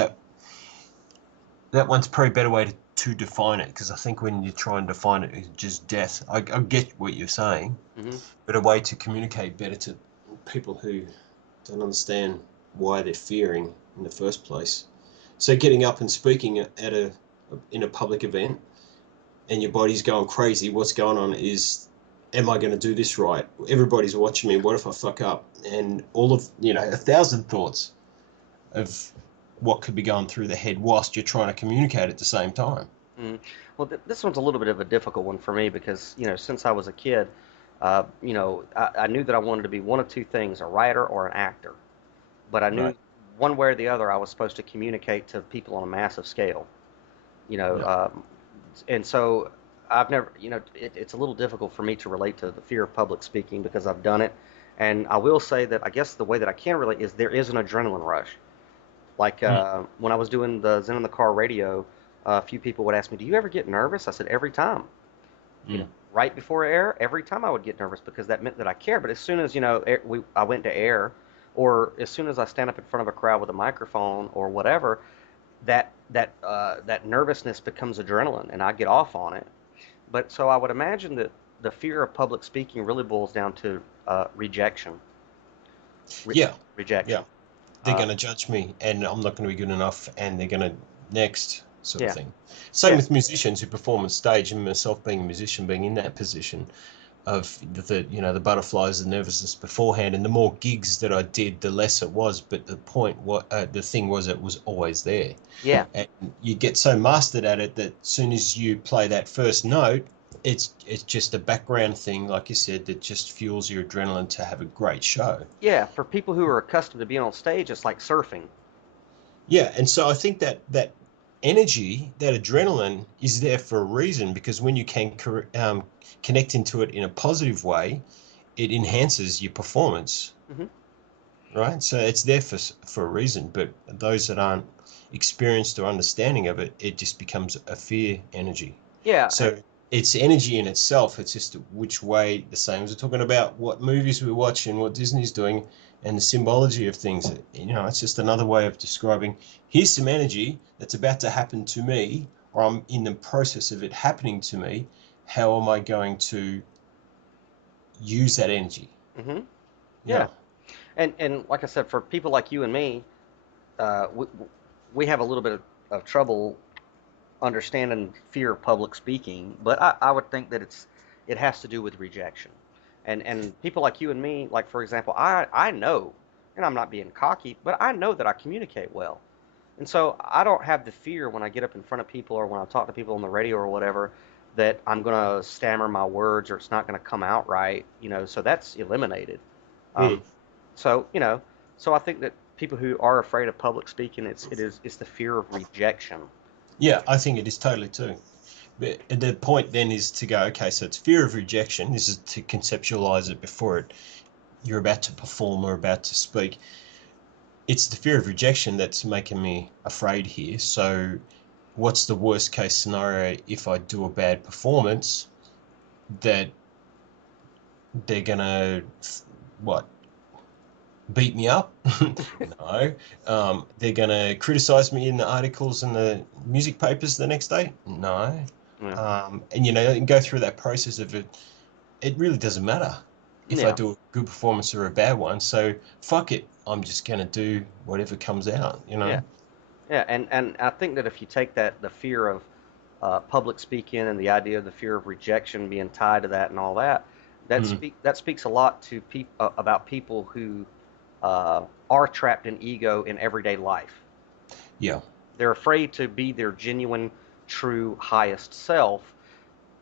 that one's probably a better way to define it. Because I think when you try and define it as just death, I get what you're saying, hmm, but a way to communicate better to people who don't understand why they're fearing in the first place. So getting up and speaking in a public event, and your body's going crazy, what's going on is, am I going to do this right? Everybody's watching me. What if I fuck up? And all of, 1,000 thoughts of what could be going through the head whilst you're trying to communicate at the same time. hmm. Well, this one's a little bit of a difficult one for me because, since I was a kid, I knew that I wanted to be one of two things, a writer or an actor. But I knew Right. one way or the other I was supposed to communicate to people on a massive scale. You know, Yeah. um, and so I've never, it's a little difficult for me to relate to the fear of public speaking because I've done it. And I will say that I guess the way that I can relate is there is an adrenaline rush. Like Mm, when I was doing the Zen in the Car radio, a few people would ask me, "Do you ever get nervous?" I said, "Every time." mm, Right before air, every time I would get nervous because that meant that I care. But as soon as I went to air, or as soon as I stand up in front of a crowd with a microphone or whatever, that nervousness becomes adrenaline, and I get off on it. But so I would imagine that the fear of public speaking really boils down to rejection. Re- yeah. Yeah. Rejection. They're Uh, going to judge me and I'm not going to be good enough, and they're going to next sort of yeah, thing. Same yeah, with musicians who perform on stage, and myself being a musician, being in that position of the butterflies, the nervousness beforehand, and the more gigs that I did, the less it was. But the thing was, it was always there, yeah. and you get so mastered at it that as soon as you play that first note, it's just a background thing, like you said, that just fuels your adrenaline to have a great show. Yeah, for people who are accustomed to being on stage, it's like surfing. Yeah, and so I think that energy, that adrenaline, is there for a reason, because when you can connect into it in a positive way, it enhances your performance, Hmm. right? So it's there for a reason. But those that aren't experienced or understanding of it, it just becomes a fear energy. Yeah, So it's energy in itself. It's just which way, the same as we're talking about what movies we watch and what Disney's doing and the symbology of things. It's just another way of describing, here's some energy that's about to happen to me, or I'm in the process of it happening to me. How am I going to use that energy? hmm, yeah. Yeah. And like I said, for people like you and me, uh, we, we have a little bit of trouble understanding fear of public speaking, but I would think that it has to do with rejection. And people like you and me, like for example, I know, and I'm not being cocky, but I know that I communicate well. And so I don't have the fear when I get up in front of people or when I talk to people on the radio or whatever that I'm going to stammer my words or it's not going to come out right, so that's eliminated. Hmm. Um, so, so I think that people who are afraid of public speaking, it's the fear of rejection. Yeah, I think it is totally too. But the point then is to go, okay, so it's fear of rejection. This is to conceptualize it before you're about to perform or about to speak. It's the fear of rejection that's making me afraid here. So what's the worst case scenario if I do a bad performance, that they're gonna, what, beat me up? No. They're gonna criticize me in the articles and the music papers the next day? No. Yeah. And and go through that process of it. It really doesn't matter if I Yeah. do a good performance or a bad one. So fuck it. I'm just gonna do whatever comes out. Yeah. Yeah. And I think that if you take the fear public speaking and the idea of the fear of rejection being tied to that and all that, Mm. that speaks a lot to about people who are trapped in ego in everyday life. Yeah. They're afraid to be their genuine, true, highest self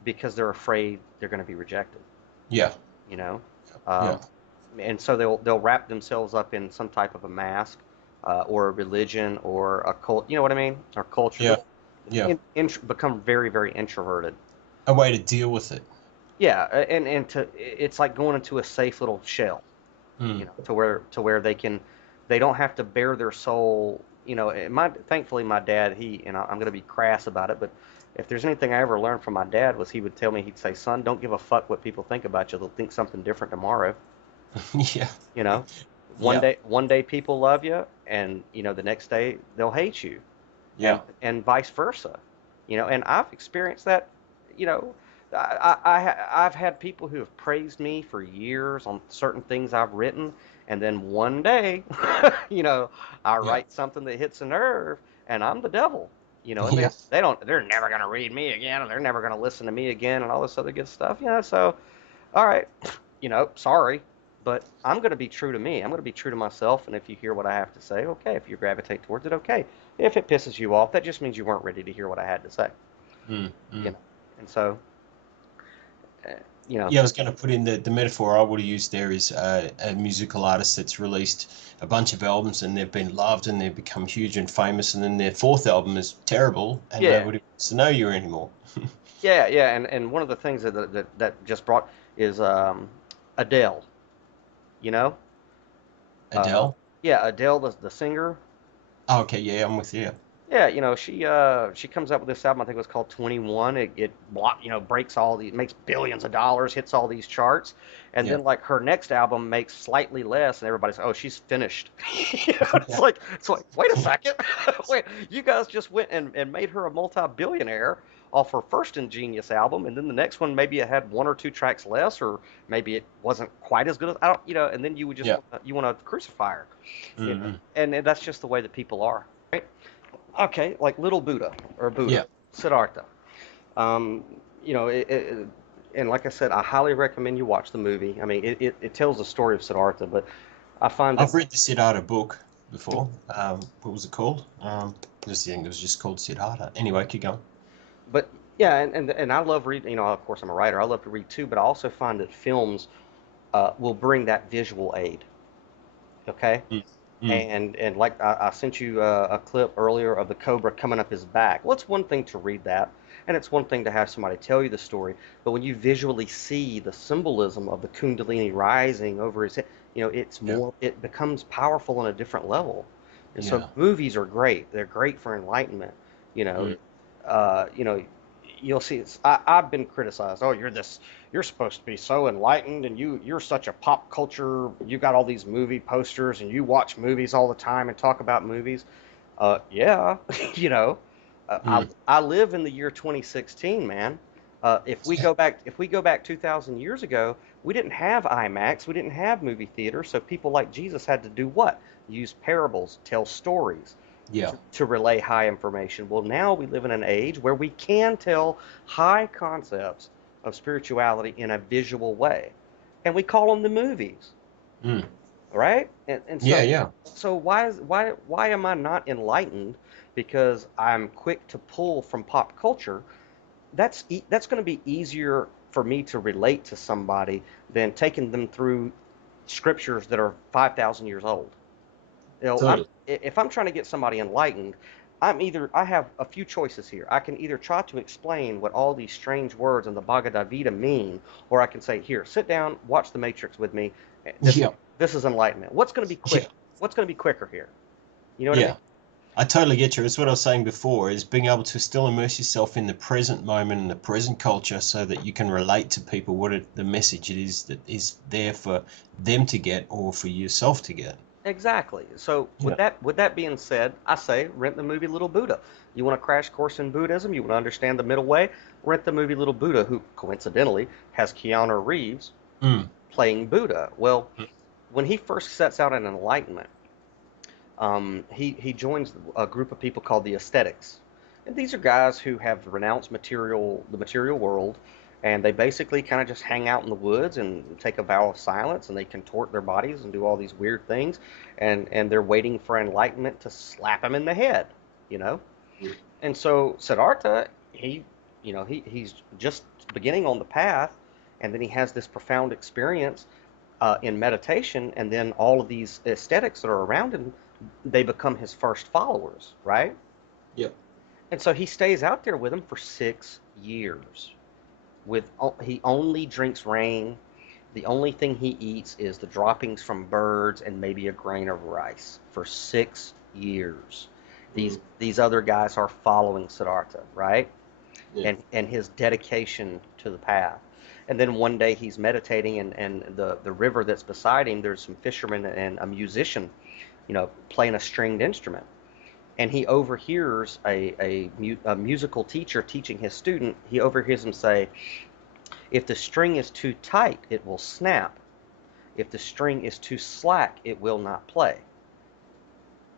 because they're afraid they're going to be rejected. Yeah. You know, Yeah. um, and so they'll wrap themselves up in some type of a mask, or a religion or a cult. You know what I mean? Or culture. Yeah. Yeah. Become very, very introverted. A way to deal with it. Yeah, and it's like going into a safe little shell, Mm. to where they don't have to bare their soul. Thankfully my dad, I'm going to be crass about it, but if there's anything I ever learned from my dad was he would tell me, he'd say, son, don't give a fuck what people think about you. They'll think something different tomorrow. Yeah. You know, Yeah. one day people love you, and the next day they'll hate you, and Yeah. vice versa. And I've experienced that. You know, I've had people who have praised me for years on certain things I've written, and then one day, I Yeah. write something that hits a nerve, and I'm the devil. And Yeah. they're never gonna read me again, and they're never gonna listen to me again, and all this other good stuff. So all right, sorry, but I'm going to be true to me. I'm going to be true to myself. And if you hear what I have to say, okay. If you gravitate towards it, okay. If it pisses you off, that just means you weren't ready to hear what I had to say. Mm. You Mm. know, and so, uh, you know, Yeah, I was going to put in the metaphor I would have used there is a musical artist that's released a bunch of albums and they've been loved and they've become huge and famous, and then their fourth album is terrible and yeah, nobody wants to know you anymore. yeah. And one of the things that just brought is Adele. You know, uh, Adele? yeah, Adele, the singer. Oh, okay, yeah, I'm with you. Yeah, she comes out with this album. I think it was called 21. Breaks all these, makes billions of dollars, hits all these charts, and Yeah, then like her next album makes slightly less, and everybody's, oh, she's finished. It's yeah, like wait a second, wait, you guys just went and made her a multi-billionaire off her first ingenious album, and then the next one maybe it had one or two tracks less, or maybe it wasn't quite as good as I don't, and then you would just yeah. you want to crucify her, Mm-hmm. and that's just the way that people are. Right? Okay, like Little Buddha or Buddha, Yeah. Siddhartha. Um, and like I said, I highly recommend you watch the movie. I mean, it tells the story of Siddhartha, but I find that, I've read the Siddhartha book before. What was it called? Just think it was just called Siddhartha. Anyway, keep going. but yeah, and I love reading. Of course, I'm a writer. I love to read too, but I also find that films will bring that visual aid. Okay, Mm. Mm. and like I sent you a clip earlier of the cobra coming up his back. Well, it's one thing to read that, and it's one thing to have somebody tell you the story, but when you visually see the symbolism of the Kundalini rising over his head, Yeah. it becomes powerful on a different level. And so Yeah. movies are great. They're great for enlightenment. You know, Mm. uh, you know, you'll see. I've been criticized. Oh, you're supposed to be so enlightened, and you're such a pop culture. You got all these movie posters, and you watch movies all the time and talk about movies. Yeah, you know, Mm. I live in the year 2016, man. Yeah. If we go back 2,000 years ago, we didn't have IMAX, we didn't have movie theaters, so people like Jesus had to do what? Use parables, tell stories Yeah. to relay high information. Well, now we live in an age where we can tell high concepts of spirituality in a visual way, and we call them the movies, Mm. right? And Yeah. so Yeah. why am I not enlightened? Because I'm quick to pull from pop culture. That's going to be easier for me to relate to somebody than taking them through scriptures that are 5,000 years old. Totally. If I'm trying to get somebody enlightened, I have a few choices here. I can either try to explain what all these strange words in the Bhagavad Gita mean, or I can say, here, sit down, watch The Matrix with me. This is Yeah. this is enlightenment. What's going to be Yeah. quick? What's going to be quicker here? You know what I mean? Yeah. I totally get you. It's what I was saying before, is being able to still immerse yourself in the present moment and the present culture so that you can relate to people the message it is that is there for them to get or for yourself to get. Exactly. So Yeah. with that being said, I say rent the movie Little Buddha. You want a crash course in Buddhism? You want to understand the middle way? Rent the movie Little Buddha, who coincidentally has Keanu Reeves Mm. playing Buddha. Well, when he first sets out in enlightenment, he joins a group of people called the ascetics, And these are guys who have renounced the material world, and they basically kind of just hang out in the woods and take a vow of silence, and they contort their bodies and do all these weird things, and they're waiting for enlightenment to slap them in the head, you know. Mm. And so Siddhartha, he's just beginning on the path, and then he has this profound experience in meditation, and then all of these aesthetics that are around him, they become his first followers, right? Yep. And so he stays out there with them for 6 years. He only drinks rain. The only thing he eats is the droppings from birds and maybe a grain of rice for 6 years. These Mm. these other guys are following Siddhartha, right? Yeah. And his dedication to the path. And then one day he's meditating, and the river that's beside him, there's some fishermen and a musician, playing a stringed instrument. And he overhears a musical teacher teaching his student. He overhears him say, if the string is too tight, it will snap. If the string is too slack, it will not play.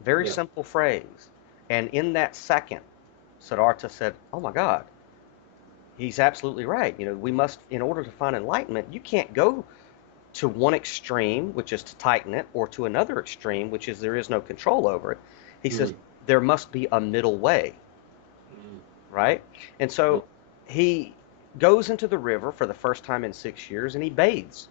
Very Yeah. simple phrase. And in that second, Siddhartha said, oh my God, he's absolutely right. We must, in order to find enlightenment, you can't go to one extreme, which is to tighten it, or to another extreme, which is there is no control over it. He says Mm. there must be a middle way, Mm. right? And Yeah. so he goes into the river for the first time in 6 years, and he bathes.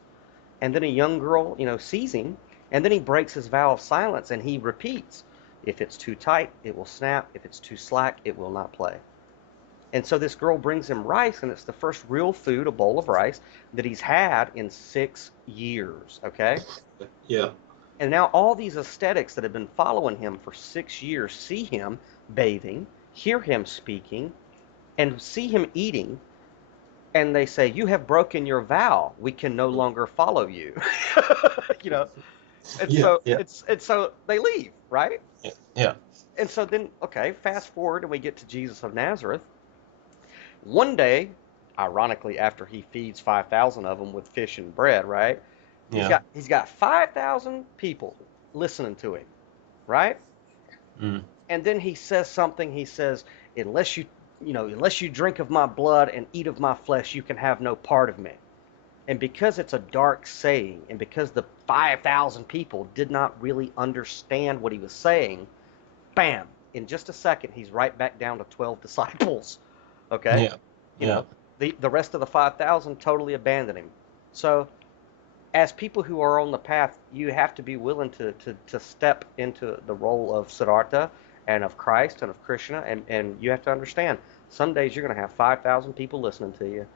And then a young girl, sees him, and then he breaks his vow of silence, and he repeats, if it's too tight, it will snap. If it's too slack, it will not play. And so this girl brings him rice, and it's the first real food, a bowl of rice, that he's had in 6 years. Okay? Yeah. And now all these aesthetics that have been following him for 6 years see him bathing, hear him speaking, and see him eating, and they say, you have broken your vow. We can no longer follow you. you know. And Yeah. so Yeah. they leave, right? Yeah. Yeah. And so then, okay, fast forward and we get to Jesus of Nazareth. One day, ironically, after he feeds 5,000 of them with fish and bread, right? He's Yeah. got he's got 5,000 people listening to him, right? Mm. And then he says something. He says, unless you drink of my blood and eat of my flesh, you can have no part of me. And because it's a dark saying, and because the 5,000 people did not really understand what he was saying, bam, in just a second, he's right back down to 12 disciples. Okay? Yeah. You Yeah. know, the rest of the 5,000 totally abandoned him. So, as people who are on the path, you have to be willing to step into the role of Siddhartha and of Christ and of Krishna, and you have to understand some days you're going to have 5,000 people listening to you,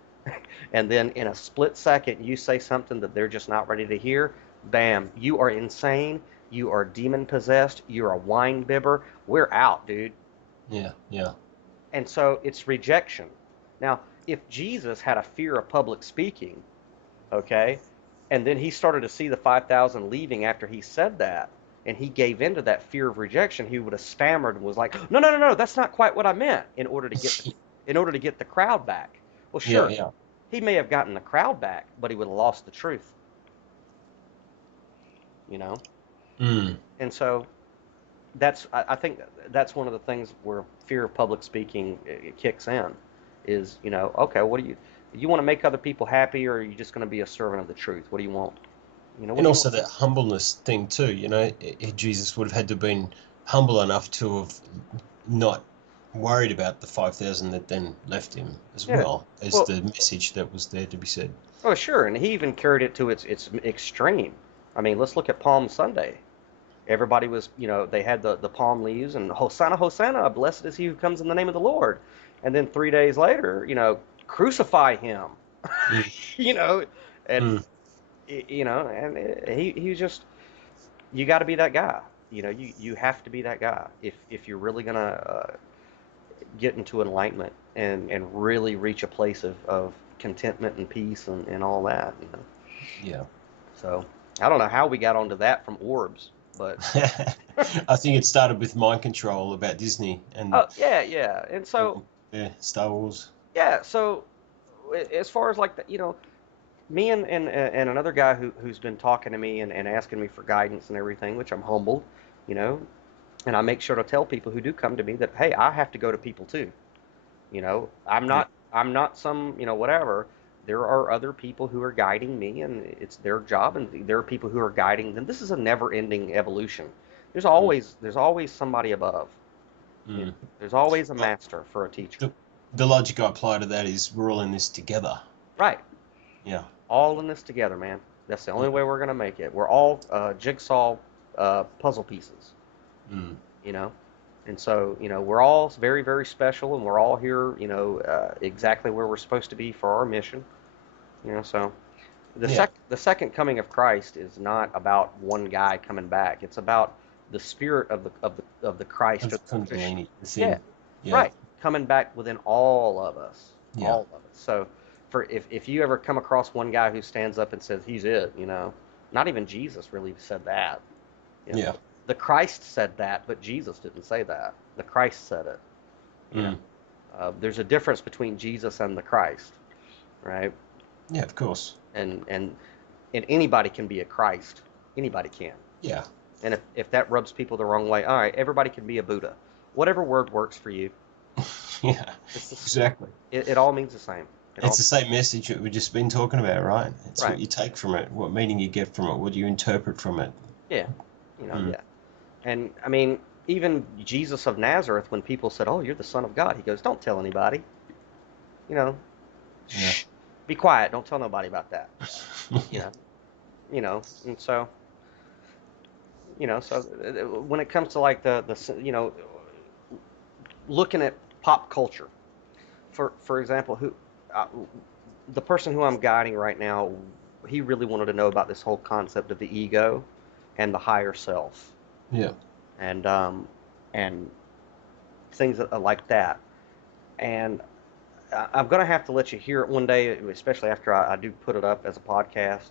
and then in a split second you say something that they're just not ready to hear. Bam, you are insane, you are demon possessed, you're a wine bibber, we're out, dude. Yeah. Yeah. And so it's rejection. Now, if Jesus had a fear of public speaking, okay, and then he started to see the 5,000 leaving after he said that, and he gave in to that fear of rejection, he would have stammered and was like, no, no, no, no, that's not quite what I meant, in order to get the crowd back. Well, Yeah. sure, Yeah. he may have gotten the crowd back, but he would have lost the truth, you know. Mm. And so I think that's one of the things where fear of public speaking it kicks in, is okay, what do you want to make other people happy, or are you just going to be a servant of the truth? What do you want? What And do you want? also that humbleness thing too. Jesus would have had to have been humble enough to have not worried about the 5,000 that then left him as Yeah. well as Well, the message that was there to be said. oh, sure, and he even carried it to its extreme. I mean, let's look at Palm Sunday. Everybody was, they had the palm leaves and Hosanna, Hosanna, blessed is he who comes in the name of the Lord. And then 3 days later, crucify him. Mm. you know, and Mm. he was just, you got to be that guy. You have to be that guy if you're really gonna get into enlightenment and really reach a place of contentment and peace and all that. Yeah. So I don't know how we got onto that from orbs, but I think it started with mind control about Disney and oh yeah, yeah. And so yeah, Star Wars. yeah, so as far as like the, me and another guy who's been talking to me and asking me for guidance and everything, which I'm humbled, you know. And I make sure to tell people who do come to me that, hey, I have to go to people too. You know, Yeah. I'm not some, whatever. There are other people who are guiding me, and it's their job, and there are people who are guiding them. This is a never-ending evolution. Mm, There's always somebody above. You know, mm. there's always a Well, master for a teacher. the logic I apply to that is we're all in this together. Right. Yeah. All in this together, man. That's the only Yeah. way we're gonna make it. We're all jigsaw puzzle pieces, Mm. you know. And so, we're all very, very special, and we're all here, exactly where we're supposed to be for our mission. So Yeah. the second coming of Christ is not about one guy coming back. It's about the spirit of the Christ or Of the Christian. Kundalini Yeah, within. Yeah. right. Coming back within all of us, Yeah. all of us. So for if you ever come across one guy who stands up and says he's it, not even Jesus really said that. You know, Yeah. the Christ said that, but Jesus didn't say that. The Christ said it. You know, Mm. there's a difference between Jesus and the Christ, right? Yeah, of course. And anybody can be a Christ. Anybody can. Yeah. And if that rubs people the wrong way, all right, everybody can be a Buddha. Whatever word works for you. Yeah. It's just, Exactly. it all means the same. It It's all the same message that we've just been talking about, right? It's what right. you take from it, what meaning you get from it, what you interpret from it. Yeah. Mm. Yeah. And I mean, even Jesus of Nazareth, when people said, "Oh, you're the Son of God," he goes, "Don't tell anybody. You know, Yeah. shh, be quiet. Don't tell nobody about that." You Yeah. know. And so when it comes to like looking at pop culture, for example, uh, the person who I'm guiding right now, he really wanted to know about this whole concept of the ego and the higher self, Yeah. and and things like that. And I'm gonna have to let you hear it one day, especially after I do put it up as a podcast.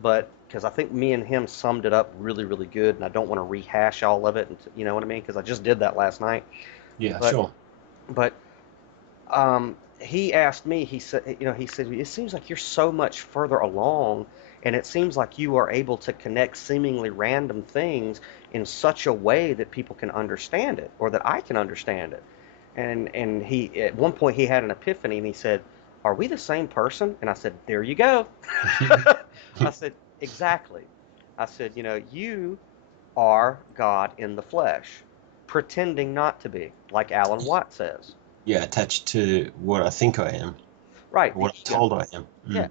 But because I think me and him summed it up really, really good, and I don't want to rehash all of it, and you know what I mean? Because I just did that last night. Yeah, But sure. but he asked me. He said, it seems like you're so much further along, and it seems like you are able to connect seemingly random things in such a way that people can understand it, or that I can understand it. And he at one point he had an epiphany, and he said, "Are we the same person?" And I said, "There you go." I said, "Exactly." I said, "You are God in the flesh, pretending not to be, like Alan Watts says." Yeah, attached to what I think I am, Right. or what I'm told I am. Yeah.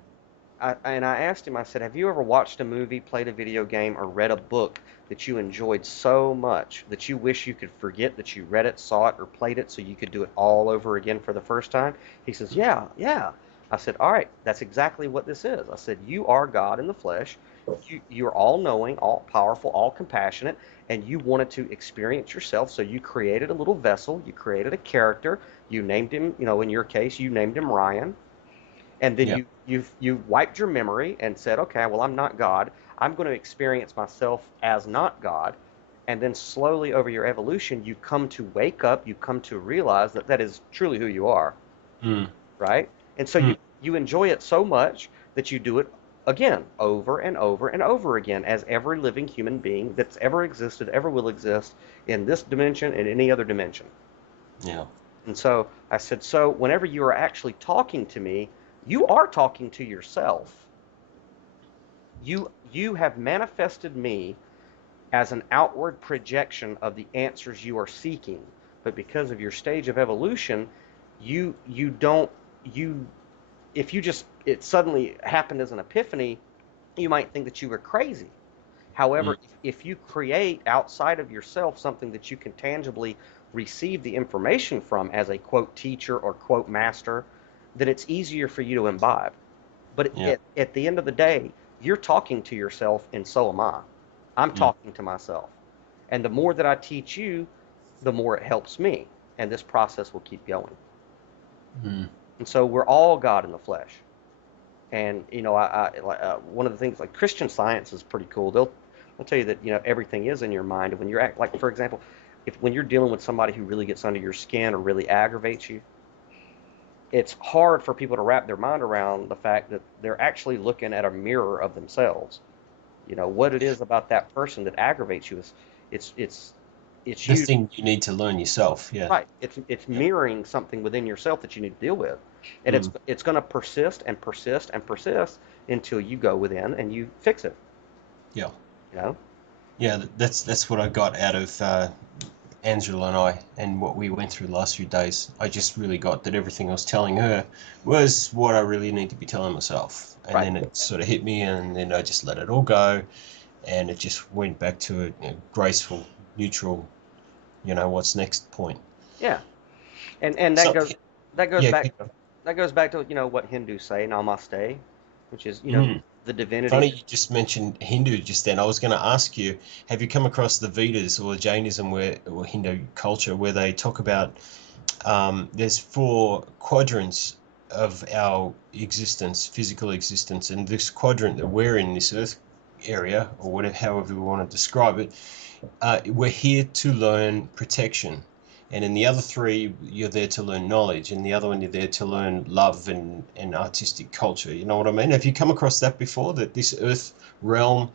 Mm. And I asked him, I said, "Have you ever watched a movie, played a video game, or read a book that you enjoyed so much that you wish you could forget that you read it, saw it, or played it so you could do it all over again for the first time?" He says, "Yeah, yeah." I said, "All right, that's exactly what this is." I said, "You are God in the flesh. You're all knowing, all powerful, all compassionate, and you wanted to experience yourself. So you created a little vessel, you created a character, you named him, in your case, you named him Ryan, and then Yeah. you've wiped your memory and said, okay, well, I'm not God. I'm going to experience myself as not God." And then slowly over your evolution, you come to wake up, you come to realize that that is truly who you are, Mm. right? And so Mm. you enjoy it so much that you do it again, over and over and over again, as every living human being that's ever existed, ever will exist in this dimension and any other dimension. Yeah. And so I said, so whenever you are actually talking to me, you are talking to yourself. You have manifested me as an outward projection of the answers you are seeking. But because of your stage of evolution, you don't you if you just it suddenly happened as an epiphany, you might think that you were crazy. Mm. However, if you create outside of yourself something that you can tangibly receive the information from as a quote teacher or quote master, then it's easier for you to imbibe. But Yeah. at the end of the day, you're talking to yourself, and so am I. I'm Mm. talking to myself. And the more that I teach you, the more it helps me. And this process will keep going. Mm. And so we're all God in the flesh. And one of the things like Christian Science is pretty cool. They'll tell you that everything is in your mind. And when you're like, for example, if when you're dealing with somebody who really gets under your skin or really aggravates you, it's hard for people to wrap their mind around the fact that they're actually looking at a mirror of themselves. What it is about that person that aggravates you is it's It's The you. thing you need to learn yourself. Yeah. Right. It's Yep. mirroring something within yourself that you need to deal with. And Mm. it's going to persist and persist and persist until you go within and you fix it, Yeah. you know? Yeah. That's what I got out of Angela and I, and what we went through the last few days. I just really got that everything I was telling her was what I really need to be telling myself. And Right. then it sort of hit me, and then I just let it all go, and it just went back to a graceful, neutral, what's next point. Yeah. And So, that goes yeah, back keep going. that goes back to, what Hindus say, namaste, which is, Mm. the divinity. Funny you just mentioned Hindu just then. I was going to ask you, have you come across the Vedas or Jainism or Hindu culture where they talk about there's four quadrants of our existence, physical existence, and this quadrant that we're in, this Earth area, or whatever, however we want to describe it, we're here to learn protection. And in the other three, you're there to learn knowledge. And the other one, you're there to learn love and artistic culture. You know what I mean? Have you come across that before? That this Earth realm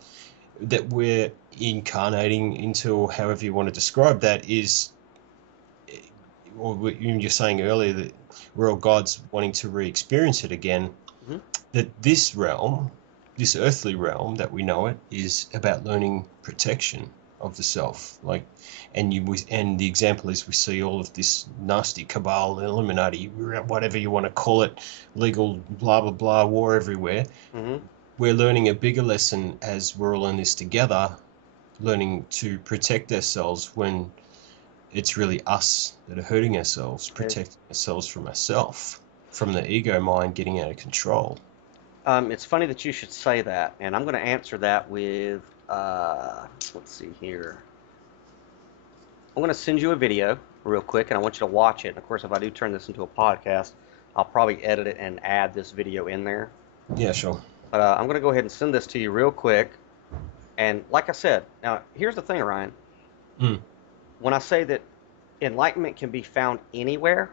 that we're incarnating into, or however you want to describe that, is, or what you were saying earlier, that we're all gods wanting to re-experience it again. Hmm. That this realm, this earthly realm that we know it, is about learning protection of the self. Like, and the example is we see all of this nasty cabal, Illuminati, whatever you want to call it, legal blah blah blah, war everywhere. Hmm. We're learning a bigger lesson as we're all in this together, learning to protect ourselves when it's really us that are hurting ourselves, protecting ourselves from ourselves, from the ego mind getting out of control. It's funny that you should say that, and I'm going to answer that with, let's see here. I'm going to send you a video real quick, and I want you to watch it. And of course, if I do turn this into a podcast, I'll probably edit it and add this video in there. Yeah, sure. But I'm going to go ahead and send this to you real quick. And like I said, now here's the thing, Ryan. Mm. When I say that enlightenment can be found anywhere,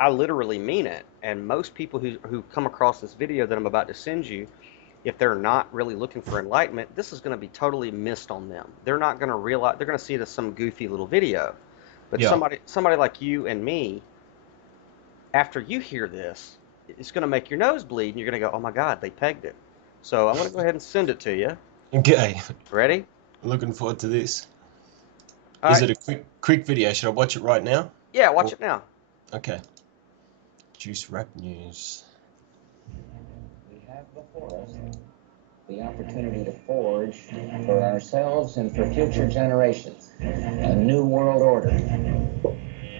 I literally mean it. And most people who come across this video that I'm about to send you, if they're not really looking for enlightenment, this is going to be totally missed on them. They're not going to realize, they're going to see it as some goofy little video. But Yeah. somebody like you and me, after you hear this, it's going to make your nose bleed, and you're going to go, "Oh my God, they pegged it." So I'm going to go ahead and send it to you. Okay. Ready? Looking forward to this. All Is right. it a quick video? Should I watch it right now? Yeah, watch Or it now. okay. Juice Rap News. We have before us the opportunity to forge for ourselves and for future generations a new world order.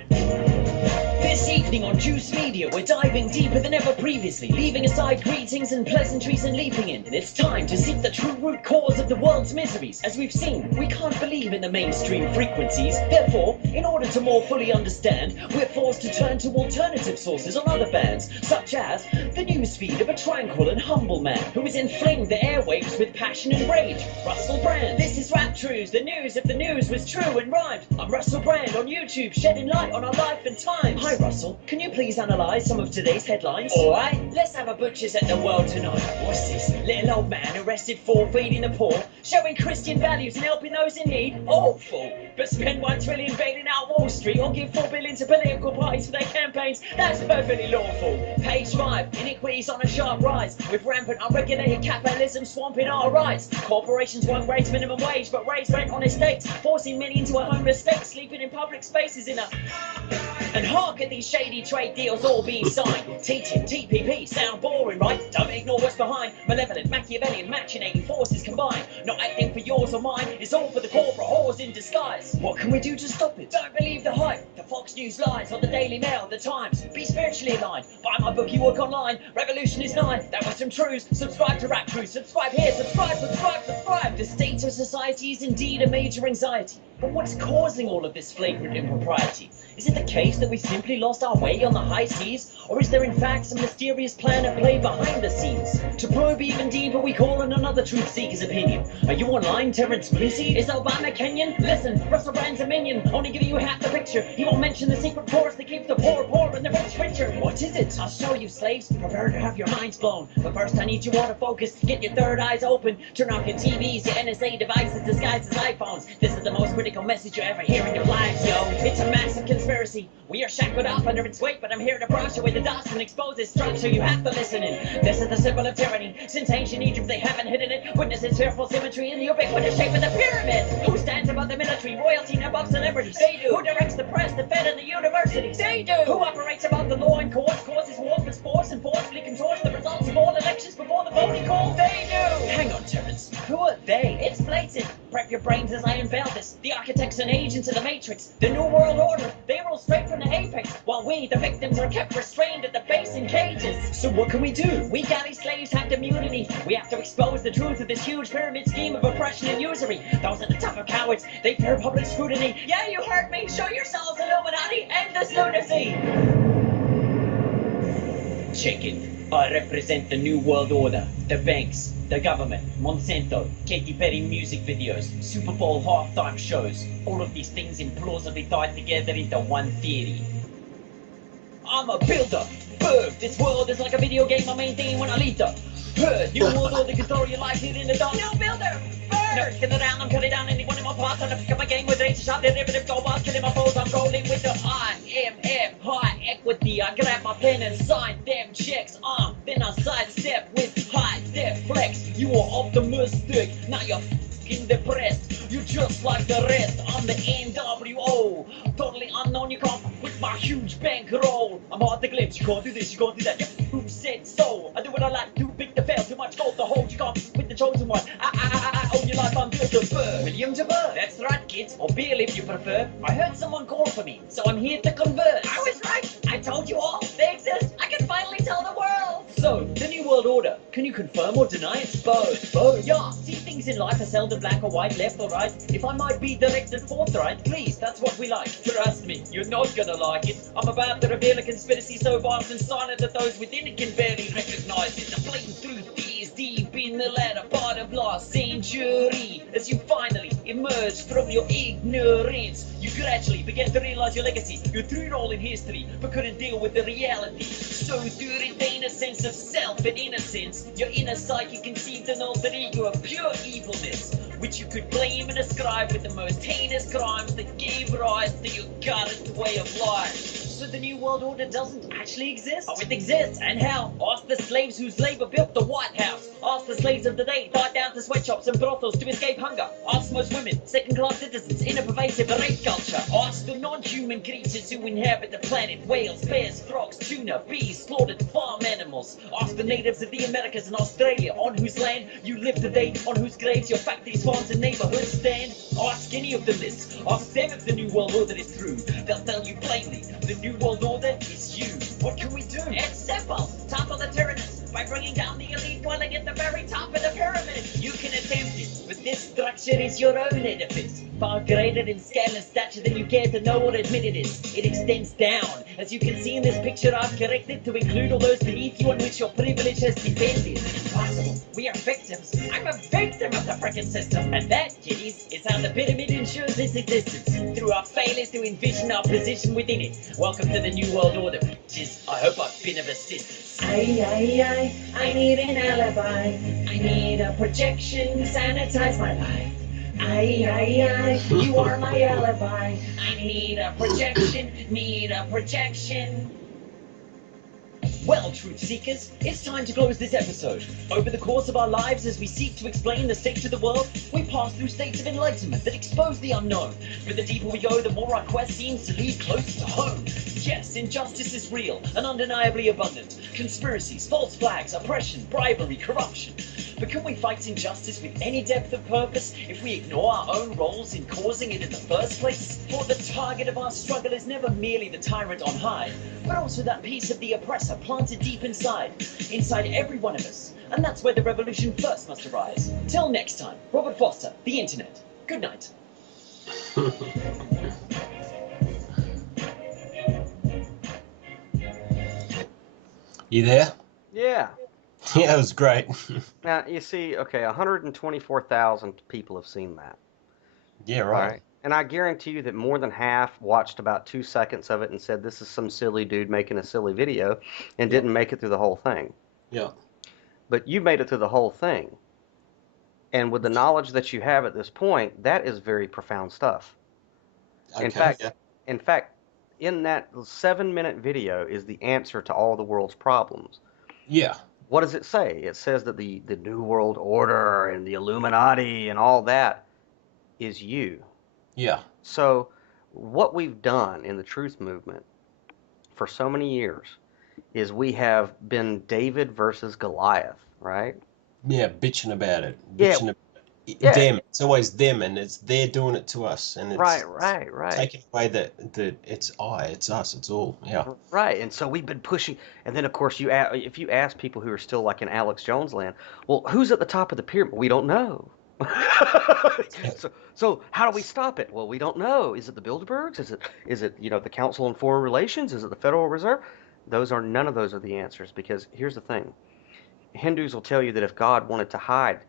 This evening on Juice Media, we're diving deeper than ever previously, leaving aside greetings and pleasantries and leaping in. And it's time to seek the true root cause of the world's miseries. As we've seen, we can't believe in the mainstream frequencies. Therefore, in order to more fully understand, we're forced to turn to alternative sources on other bands, such as the newsfeed of a tranquil and humble man who has inflamed the airwaves with passion and rage, Russell Brand. This is Rap Truths, the news if the news was true and rhymed. I'm Russell Brand on YouTube, shedding light on our life and times. Hi Russell, can you please analyse some of today's headlines? Alright, let's have a butcher's at the world tonight. What's this? Little old man arrested for feeding the poor, showing Christian values and helping those in need? Awful! But spend 1 trillion bailing out Wall Street or give 4 billion to political parties for their campaigns? That's perfectly lawful. Page 5, inequities on a sharp rise, with rampant unregulated capitalism swamping our rights. Corporations won't raise minimum wage but raise rent on estates, forcing many into a homeless state, sleeping in public spaces in a... And hark at these shady trade deals all being signed. TTIP, TPP, sound boring, right? Don't ignore what's behind. Malevolent, Machiavellian, machinating forces combined. Not acting for yours or mine, it's all for the corporate whores in disguise. What can we do to stop it? Don't believe the hype, the Fox News lies, or the Daily Mail, the Times. Be spiritually aligned. Buy my book, you work online. Revolution is nigh. That was some truths. Subscribe to Rap Truth. Subscribe here. Subscribe, subscribe, subscribe. The state of society is indeed a major anxiety. But what's causing all of this flagrant impropriety? Is it the case that we simply lost our way on the high seas? Or is there in fact some mysterious plan at play behind the scenes? To probe even deeper, we call in another truth seeker's opinion. Are you online, Terrence Missy? Is Obama Kenyan? Listen, Russell Brand's a minion, only giving you half the picture. He won't mention the secret force that keeps the poor poor and the rich richer. What is it? I'll show you, slaves. Prepare to have your minds blown. But first I need you all to focus. Get your third eyes open. Turn off your TVs, your NSA devices disguised as iPhones. This is the most critical message you ever hear in your lives, yo. It's a massive conspiracy. We are shackled up under its weight, but I'm here to brush away the dust and expose its structure, so you have to listen in. This is the symbol of tyranny. Since ancient Egypt, they haven't hidden it. Witness its fearful symmetry in the ubiquitous shape of the pyramid. Who stands above the military, royalty, and above celebrities? They do. Who directs the press, the Fed, and the universities? They do. Who operates above the law and courts, causes war with force, and forcefully controls the results of all elections before the voting call? They do. Hang on, Terrence. Who are they? It's blatant. Prep your brains as I unveil this. The architects and agents of the Matrix. The New World Order. They roll straight from the apex, while we, the victims, are kept restrained at the base in cages. So what can we do? We galley slaves have to mutiny. We have to expose the truth of this huge pyramid scheme of oppression and usury. Those are the tougher cowards. They fear public scrutiny. Yeah, you heard me. Show yourselves, Illuminati. End this lunacy. Check it. I represent the New World Order, the banks, the government, Monsanto, Katy Perry music videos, Super Bowl halftime shows. All of these things implausibly tied together into one theory. I'm a builder. Berg, this world is like a video game I maintain when I lead the herd. New World Order control your life here in the dark. No builder. No, get it down, I'm cutting down anyone in my path. I'm pick up my game with razor sharp derivative, go wild, killing my foes. I'm rolling with the IMF, high equity. I grab my pen and sign them checks. Then I sidestep with high def flex. You are optimistic, now you're fucking depressed. You just like the rest. I'm the NWO, totally unknown. You can't with my huge bankroll. I'm hard to glimpse. You can't do this, you can't do that. Yeah, who said so? I do what I like. Too big to fail, too much gold to hold. You can't with the chosen one. I own your life. I'm Bill the Bird. William the Bird. That's right, kids, or Bill if you prefer. I heard someone call for me, so I'm here to converse. I was right. I told you all. They exist. I can finally tell the world. So, the New World Order. Can you confirm or deny it's both? Both. Yeah. See, things in life are seldom black or white, left or right. If I might be direct and forthright, please, that's what we like. Trust me, you're not gonna like it. I'm about to reveal a conspiracy so vast and silent that those within it can barely recognize it. The blatant truth is deep in the latter part of last century. As you finally emerge from your ignorance, you gradually begin to realize your legacy. You threw it all in history, but couldn't deal with the reality. So to retain a sense of self and innocence, your inner psyche conceived an alter ego of pure evilness, which you could blame and ascribe with the most heinous crimes that gave rise to your current way of life. So the New World Order doesn't actually exist? Oh, it exists, and how? Ask the slaves whose labor built the White House. Ask the slaves of the day, died down to sweatshops and brothels to escape hunger. Ask most women, second-class citizens, in a pervasive rape culture. Ask the non-human creatures who inhabit the planet, whales, bears, frogs, tuna, bees, slaughtered farm animals. Ask the natives of the Americas and Australia, on whose land you live today, on whose graves your factories, farms, and neighborhoods stand. Ask any of the list. Ask them if the New World Order is true. They'll tell you plainly, the New World Order is you. What can we do? It's simple. Topple the tyrannous by bringing down the elite dwelling at the very top of the pyramid. You can attempt it, but this structure is your own edifice, far greater in scale and stature than you care to know or admit it is. It extends down. As you can see in this picture, I've corrected to include all those beneath you on which your privilege has depended. Impossible. We are victims. I'm a victim of the frickin' system. And that, kiddies, is how the pyramid ensures its existence, through our failures to envision our position within it. Welcome to the New World Order, bitches. I hope I've been of assistance. I need an alibi. I need a projection, sanitize my life. You are my alibi. I need a projection, need a projection. Well, truth seekers, it's time to close this episode. Over the course of our lives, as we seek to explain the state of the world, we pass through states of enlightenment that expose the unknown. But the deeper we go, the more our quest seems to lead closer to home. Yes, injustice is real and undeniably abundant. Conspiracies, false flags, oppression, bribery, corruption. But can we fight injustice with any depth of purpose if we ignore our own roles in causing it in the first place? For the target of our struggle is never merely the tyrant on high, but also that piece of the oppressor planted deep inside every one of us. And that's where the revolution first must arise. Till next time, Robert Foster, The Internet. Good night. You there? Yeah. Yeah, it was great. Now, you see, okay, 124,000 people have seen that. Yeah, All right. right. And I guarantee you that more than half watched about 2 seconds of it and said, this is some silly dude making a silly video and Yeah, didn't make it through the whole thing. yeah. But you made it through the whole thing. And with the knowledge that you have at this point, that is very profound stuff. In Okay, fact, yeah. in fact, in that 7-minute video is the answer to all the world's problems. Yeah, What does it say? It says that the New World Order and the Illuminati and all that is you. yeah. So, what we've done in the truth movement for so many years is we have been David versus Goliath, right? Yeah, bitching about it. Yeah, Bitching about yeah, them. It's always them, and it's they're doing it to us, and right, it's right, right. taking away that it's it's us, it's all. Yeah. Right, and so we've been pushing, and then of course if you ask people who are still like in Alex Jones land, well, who's at the top of the pyramid? We don't know. So how do we stop it? Well, we don't know. Is it the Bilderbergs? Is it the Council on Foreign Relations? Is it the Federal Reserve? None of those are the answers because here's the thing. Hindus will tell you that if God wanted to hide,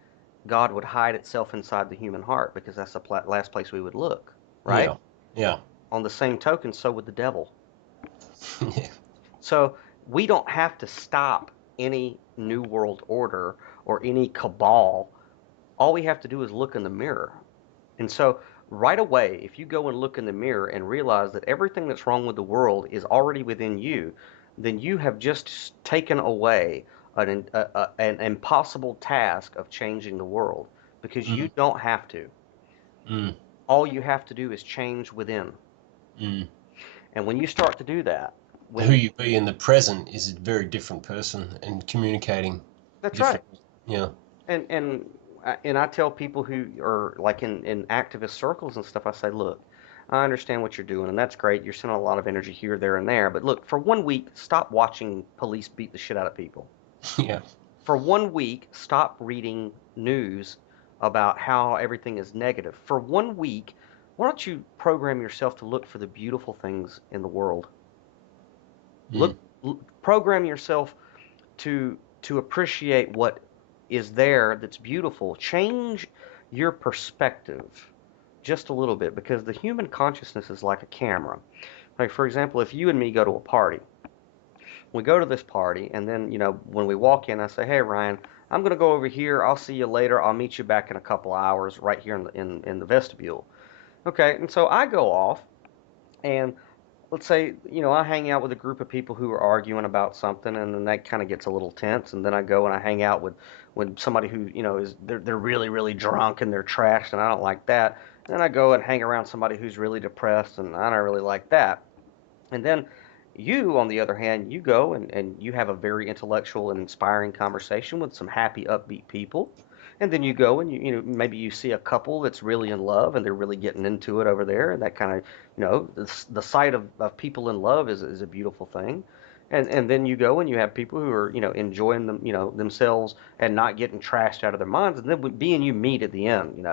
God would hide itself inside the human heart because that's the last place we would look, right? Yeah. Yeah. On the same token, so would the devil. Yeah. So we don't have to stop any New World Order or any cabal. All we have to do is look in the mirror. And so right away, if you go and look in the mirror and realize that everything that's wrong with the world is already within you, then you have just taken away an impossible task of changing the world because you Mm, don't have to. mm, All you have to do is change within. mm. And when you start to do that, Who when you be in the present is a very different person and communicating that's right. differently. Yeah. And I tell people who are like in activist circles and stuff, I say, look, I understand what you're doing, and that's great. You're sending a lot of energy here, there, and there. But look, for 1 week, stop watching police beat the shit out of people. Yeah. For 1 week, stop reading news about how everything is negative. For 1 week, why don't you program yourself to look for the beautiful things in the world? Mm, Program yourself to appreciate what is there that's beautiful. Change your perspective just a little bit because the human consciousness is like a camera. Like for example, if you and me go to a party, we go to this party and then, when we walk in, I say, "Hey Ryan, I'm going to go over here. I'll see you later. I'll meet you back in a couple of hours right here in the vestibule." Okay, and so I go off and let's say, I hang out with a group of people who are arguing about something, and then that kind of gets a little tense. And then I go and I hang out with somebody who, is they're really really drunk and they're trashed, and I don't like that. And then I go and hang around somebody who's really depressed, and I don't really like that. And then you, on the other hand, you go and you have a very intellectual and inspiring conversation with some happy, upbeat people. And then you go and maybe you see a couple that's really in love and they're really getting into it over there. And that kind of, the sight of people in love is a beautiful thing. And then you go and you have people who are, enjoying them, themselves and not getting trashed out of their minds. And then me and you meet at the end,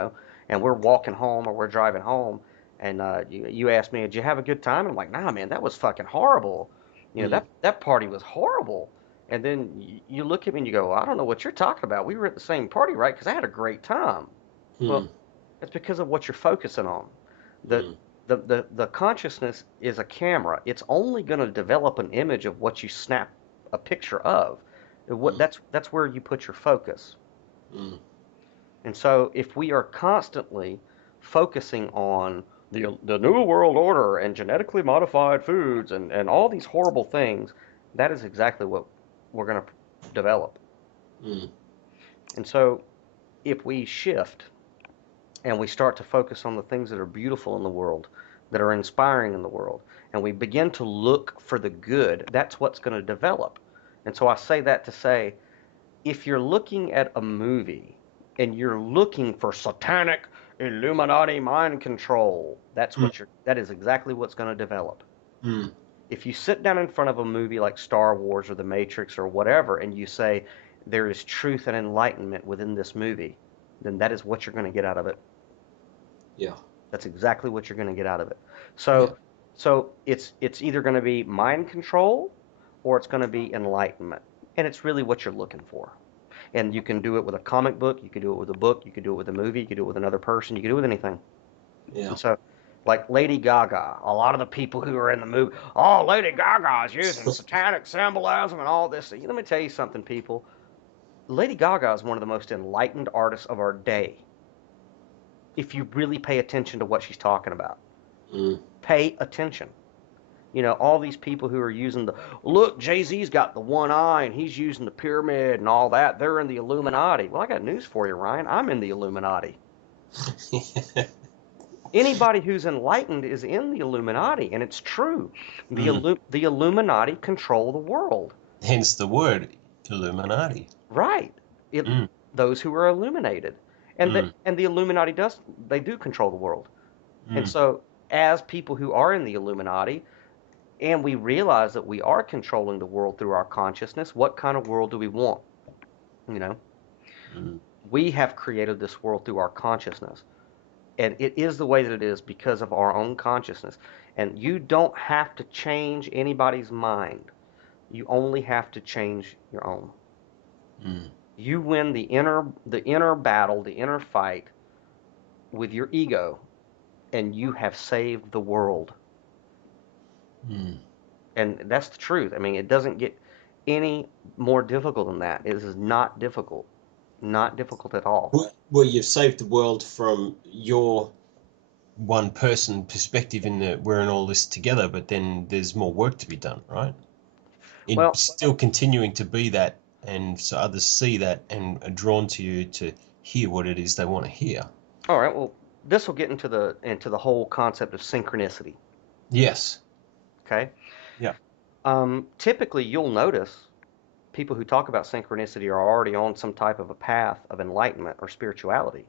and we're walking home or we're driving home and you asked me, "Did you have a good time?" And I'm like, "Nah, man, that was fucking horrible. mm, That party was horrible." And then you look at me and you go, "I don't know what you're talking about. We were at the same party, right? Because I had a great time." Well, mm, it's because of what you're focusing on. The mm, the consciousness is a camera. It's only going to develop an image of what you snap a picture of. mm, That's where you put your focus. mm, And so if we are constantly focusing on the New World Order and genetically modified foods and all these horrible things, that is exactly what we're going to develop. mm. And so if we shift and we start to focus on the things that are beautiful in the world, that are inspiring in the world, and we begin to look for the good, that's what's going to develop. And so I say that to say, if you're looking at a movie and you're looking for satanic Illuminati mind control, Mm, that is exactly what's going to develop. mm, If you sit down in front of a movie like Star Wars or The Matrix or whatever and you say there is truth and enlightenment within this movie, then that is what you're going to get out of it. yeah, That's exactly what you're going to get out of it. yeah, So it's either going to be mind control or it's going to be enlightenment. And it's really what you're looking for. And you can do it with a comic book, you can do it with a book, you can do it with a movie, you can do it with another person, you can do it with anything. Yeah. And so, like Lady Gaga, a lot of the people who are in the movie, oh, Lady Gaga is using satanic symbolism and all this. Let me tell you something, people. Lady Gaga is one of the most enlightened artists of our day, if you really pay attention to what she's talking about. Mm. Pay attention. All these people who are using look, Jay-Z's got the one eye and he's using the pyramid and all that. They're in the Illuminati. Well, I got news for you, Ryan. I'm in the Illuminati. Anybody who's enlightened is in the Illuminati, and it's true. The Illuminati control the world. Hence the word Illuminati. Right. Those who are illuminated. And the Illuminati do control the world. And so, as people who are in the Illuminati, and we realize that we are controlling the world through our consciousness, what kind of world do we want? We have created this world through our consciousness. And it is the way that it is because of our own consciousness. And you don't have to change anybody's mind. You only have to change your own. You win the inner battle, the inner fight with your ego, and you have saved the world. And that's the truth. I mean, it doesn't get any more difficult than that. It is not difficult. Not difficult at all. Well, you've saved the world from your one person perspective we're in all this together, but then there's more work to be done, right? Still continuing to be that, and so others see that and are drawn to you to hear what it is they want to hear. All right. Well, this will get into the whole concept of synchronicity. Yes. Okay. Yeah. Typically, you'll notice people who talk about synchronicity are already on some type of a path of enlightenment or spirituality.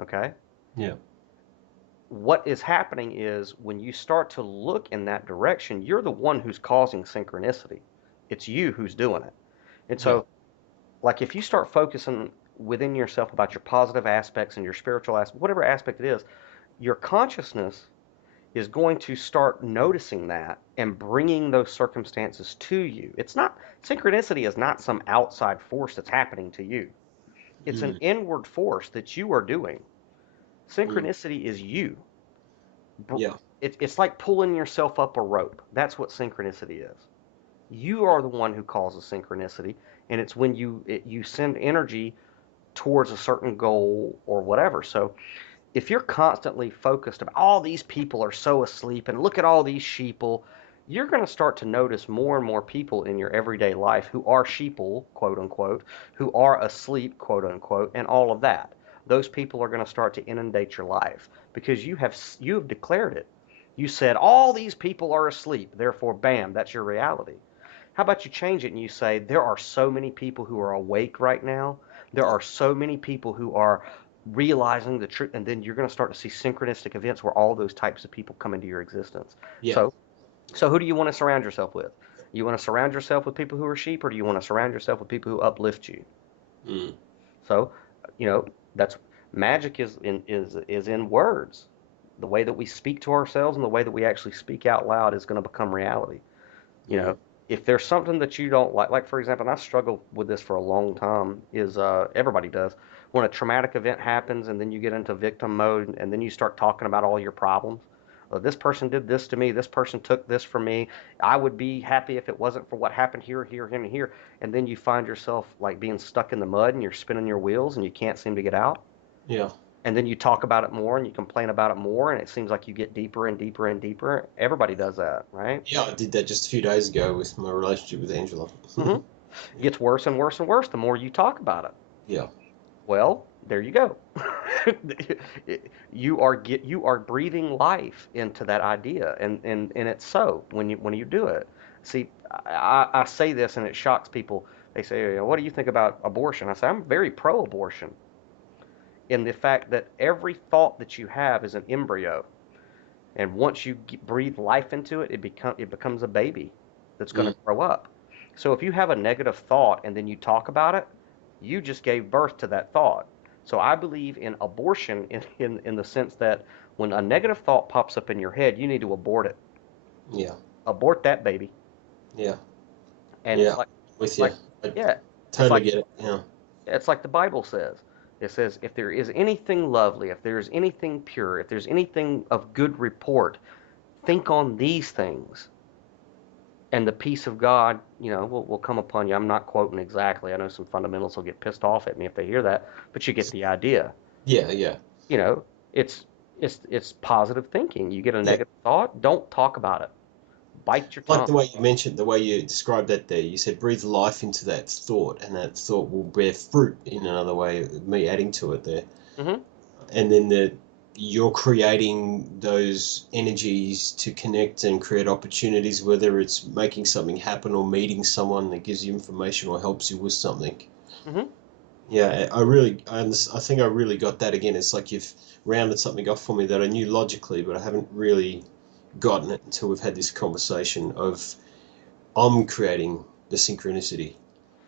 Okay? Yeah. What is happening is when you start to look in that direction, you're the one who's causing synchronicity. It's you who's doing it. And so, like, if you start focusing within yourself about your positive aspects and your spiritual aspect, whatever aspect it is, your consciousness is going to start noticing that and bringing those circumstances to you. Synchronicity is not some outside force that's happening to you. It's an inward force that you are doing. Synchronicity is you. Yeah. It's like pulling yourself up a rope. That's what synchronicity is. You are the one who causes synchronicity, and it's when you send energy towards a certain goal or whatever. So if you're constantly focused about all these people are so asleep and look at all these sheeple, you're going to start to notice more and more people in your everyday life who are sheeple, quote unquote, who are asleep, quote unquote, and all of that. Those people are going to start to inundate your life because you have declared it. You said all these people are asleep, therefore, bam, that's your reality. How about you change it and you say there are so many people who are awake right now. There are so many people who are realizing the truth, and then you're going to start to see synchronistic events where all those types of people come into your existence. Yeah. So who do you want to surround yourself with? You want to surround yourself with people who are sheep, or do you want to surround yourself with people who uplift you? So, that's magic is in words. The way that we speak to ourselves and the way that we actually speak out loud is going to become reality. If there's something that you don't like for example, and I struggled with this for a long time, is everybody does. When a traumatic event happens and then you get into victim mode and then you start talking about all your problems. This person did this to me. This person took this from me. I would be happy if it wasn't for what happened here, here, and here. And then you find yourself like being stuck in the mud and you're spinning your wheels and you can't seem to get out. Yeah. And then you talk about it more and you complain about it more and it seems like you get deeper and deeper and deeper. Everybody does that, right? Yeah, I did that just a few days ago with my relationship with Angela. It gets worse and worse and worse the more you talk about it. Yeah. Well, there you go. You are breathing life into that idea, and it's so when you do it. See, I say this and it shocks people. They say, "What do you think about abortion?" I say, "I'm very pro-abortion." In the fact that every thought that you have is an embryo, and once you breathe life into it, it becomes a baby that's going to grow up. So if you have a negative thought and then you talk about it, you just gave birth to that thought. So I believe in abortion in the sense that when a negative thought pops up in your head, you need to abort it. Yeah. Abort that baby. Yeah. And Yeah, it's like, with you. like, I yeah, it's totally like get it. Yeah. it's like the Bible says. It says, if there is anything lovely, if there is anything pure, if there's anything of good report, think on these things, and the peace of God, will come upon you. I'm not quoting exactly. I know some fundamentals will get pissed off at me if they hear that, but you get the idea. Yeah, yeah. You know, it's it's positive thinking. You get a Yeah. negative thought, don't talk about it. Bite your Like the tongue. way you mentioned, the way you described that there, you said breathe life into that thought, and that thought will bear fruit in another way, me adding to it there. Hmm. And then you're creating those energies to connect and create opportunities, whether it's making something happen or meeting someone that gives you information or helps you with something. Hmm. Yeah, I think I really got that again. It's like you've rounded something off for me that I knew logically, but I haven't really gotten it until we've had this conversation of I'm creating the synchronicity.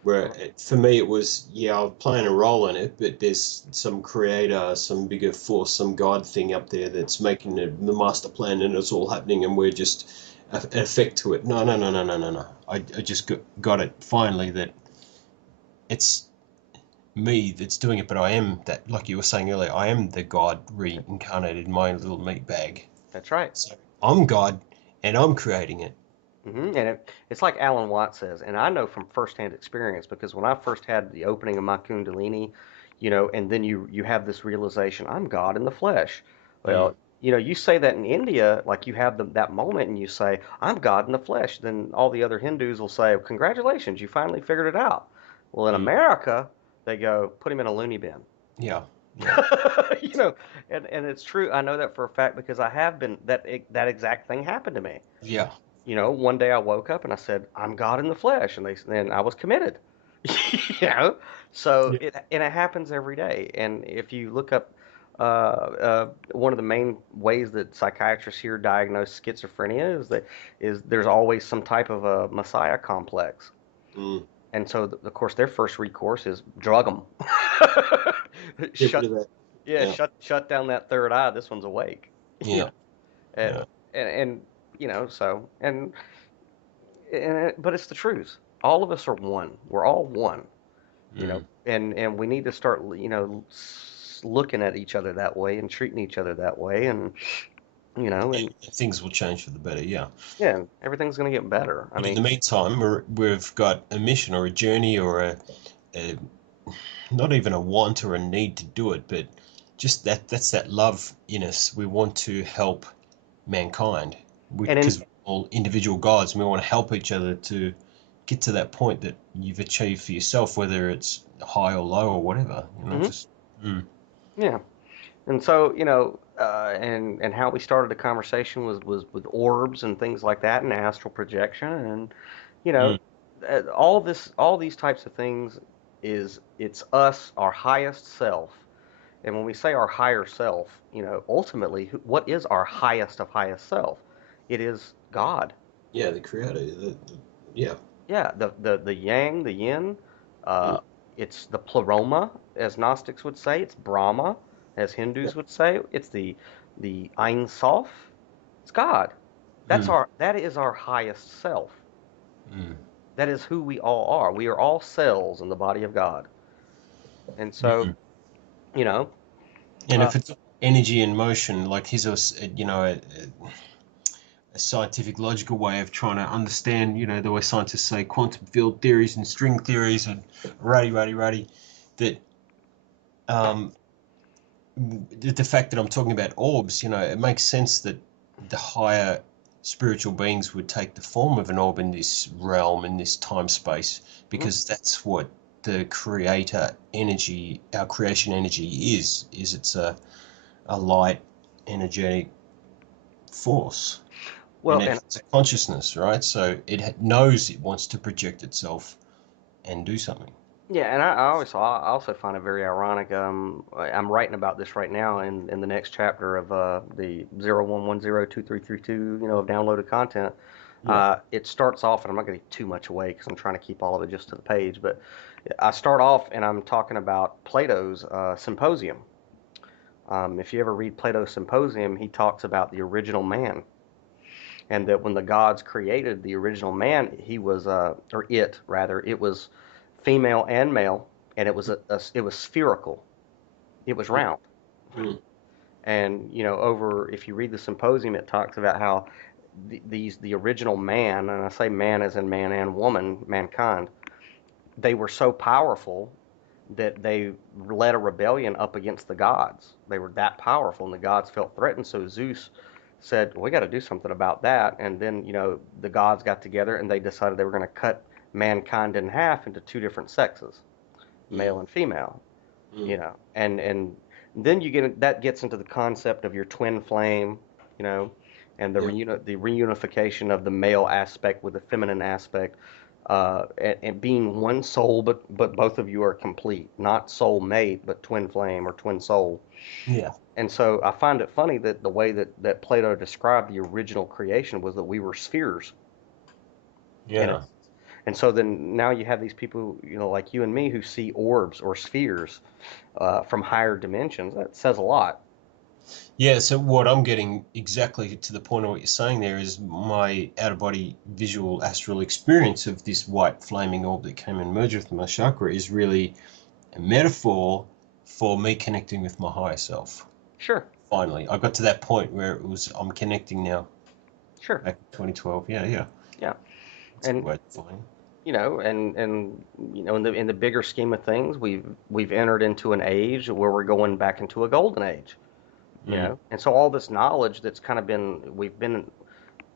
Where for me it was, yeah, I'm playing a role in it, but there's some creator, some bigger force, some God thing up there that's making the master plan, and it's all happening, and we're just an effect to it. No, no, no, no, no, no, no. I just got it finally that it's me that's doing it, but I am that, like you were saying earlier, I am the God reincarnated in my little meat bag. That's right. So I'm God, and I'm creating it. And it's like Alan Watts says, and I know from firsthand experience because when I first had the opening of my Kundalini, and then you have this realization, I'm God in the flesh. Mm. Well, you say that in India, like you have that moment, and you say, I'm God in the flesh. Then all the other Hindus will say, congratulations, you finally figured it out. Well, in Mm. America, they go, put him in a loony bin. Yeah, yeah, you know, and it's true. I know that for a fact because I have been that exact thing happened to me. yeah. One day I woke up and I said, "I'm God in the flesh," and then I was committed. you know, so Yeah. it happens every day. And if you look up, one of the main ways that psychiatrists here diagnose schizophrenia is there's always some type of a messiah complex, Mm. and so of course their first recourse is drug them. Get rid shut of that. Yeah, Yeah, shut down that third eye. This one's awake. you yeah, know, and yeah. and so but it's the truth. All of us are one. We're all one, Mm. and we need to start, looking at each other that way and treating each other that way, and And and things will change for the better, yeah. yeah, everything's gonna get better. I But in the mean, meantime, we've got a mission or a journey or a not even a want or a need to do it, but just that's that love in us. We want to help mankind and in because we're all individual gods, and we want to help each other to get to that point that you've achieved for yourself, whether it's high or low or whatever. mhm, Just mm, yeah. And so, and how we started the conversation was with orbs and things like that, and astral projection, and you know, mm, all these types of things it's us, our highest self. And when we say our higher self, ultimately, what is our highest of highest self? It is God. yeah, the creator, yeah, Yeah, the yang, the yin. mm, Uh, it's the pleroma, as Gnostics would say. It's Brahma, as yeah, Hindus would say. It's the Ein Sof. It's God. mm, That is our highest self. mm, That is who we all are. We are all cells in the body of God. And so, mm. you know, And uh, if it's energy and motion, like here's a scientific, logical way of trying to understand, the way scientists say quantum field theories and string theories and ruddy, that um, the fact that I'm talking about orbs, it makes sense that the higher spiritual beings would take the form of an orb in this realm, in this time space, mhm. because that's what the creator energy, our creation energy is it's a light energetic force, and Well, it and has a consciousness, right? So it knows it wants to project itself and do something. yeah, and I also find it very ironic. I'm writing about this right now in the next chapter of the 01102332, of downloaded content. Yeah. It starts off, and I'm not going to give too much away because I'm trying to keep all of it just to the page. But I start off, and I'm talking about Plato's Symposium. If you ever read Plato's Symposium, he talks about the original man, and that when the gods created the original man, he was or it rather, it was female and male, and it was spherical, it was round. Mm. And over if you read the symposium, it talks about how the original man, and I say man as in man and woman, mankind, they were so powerful that they led a rebellion up against the gods. They were that powerful, and the gods felt threatened. So Zeus said, "We got to do something about that." And then, the gods got together and they decided they were going to cut mankind in half into two different sexes, Mm. male and female. Mm. And then that gets into the concept of your twin flame, and Yeah. the reunification of the male aspect with the feminine aspect, and being one soul, but both of you are complete, not soul mate, but twin flame or twin soul. Yeah. And so I find it funny that the way that Plato described the original creation was that we were spheres. And Yeah. and so then now you have these people, like you and me, who see orbs or spheres from higher dimensions. That says a lot. Yeah, so what I'm getting exactly to the point of what you're saying there is my out-of-body visual astral experience of this white flaming orb that came and merged with my chakra is really a metaphor for me connecting with my higher self. Sure, Finally, I got to that point where I'm connecting now. sure, Back in 2012, yeah. yeah, That's a good and way to define in the bigger scheme of things, we've entered into an age where we're going back into a golden age. it. Mm. And so all this knowledge that's kind of we've been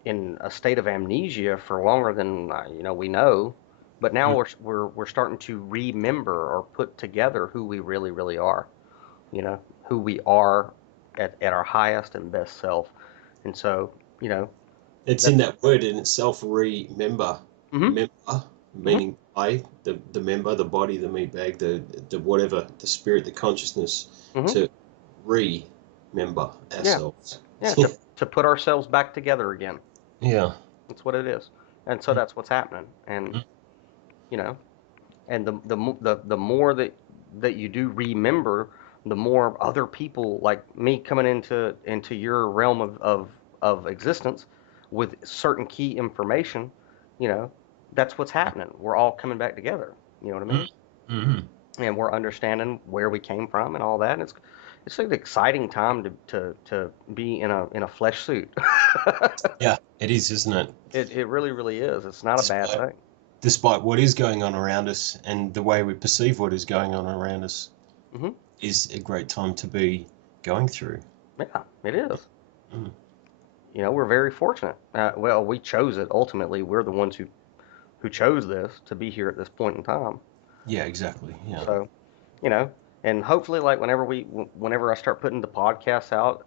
in a state of amnesia for longer than we know, but now Mm. we're starting to remember or put together who we really really are, who we are at our highest and best self. And so It's in that's that word in itself, remember. hmm Member, hmm meaning the member, the body, the meat bag, the whatever, the spirit, the consciousness, hmm to remember yeah, ourselves. yeah, to put ourselves back together again. Yeah. That's what it is. And so that's what's happening. And you know and the more that you do remember, the more other people like me coming into your realm of existence with certain key information, you know, that's what's happening. We're all coming back together. You know what I mean? Mm-hmm. And we're understanding where we came from and all that. And it's an exciting time to be in a flesh suit. Yeah, it is, isn't it? It really really is. It's not a bad Despite thing. despite what is going on around us and the way we perceive what is going on around us Hmm. is a great time to be going through. Yeah, it is. Mm. We're very fortunate. Well, we chose it. Ultimately, we're the ones who chose this to be here at this point in time. Yeah, exactly. Yeah. So, you know, and hopefully, like whenever I start putting the podcasts out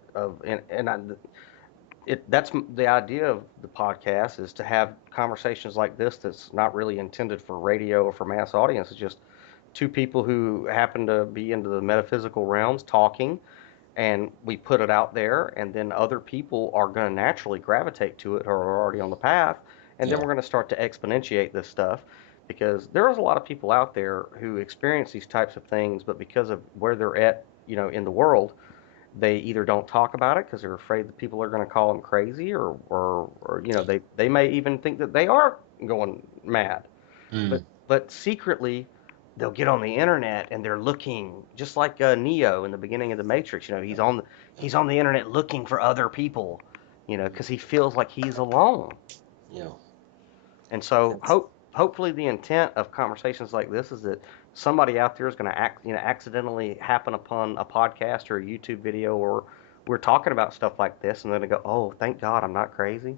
that's the idea of the podcast is to have conversations like this. That's not really intended for radio or for mass audience. It's just two people who happen to be into the metaphysical realms talking, and we put it out there, and then other people are going to naturally gravitate to it or are already on the path, and then Yeah. we're going to start to exponentiate this stuff because there's a lot of people out there who experience these types of things, but because of where they're at, in the world, they either don't talk about it because they're afraid that people are going to call them crazy, or they may even think that they are going mad, but Mm. secretly they'll get on the internet and they're looking just like Neo in the beginning of the Matrix. He's on the internet looking for other people, because he feels like he's alone. Yeah. And so That's, hopefully the intent of conversations like this is that somebody out there is going to accidentally happen upon a podcast or a YouTube video, or we're talking about stuff like this, and then they go, "Oh, thank God, I'm not crazy.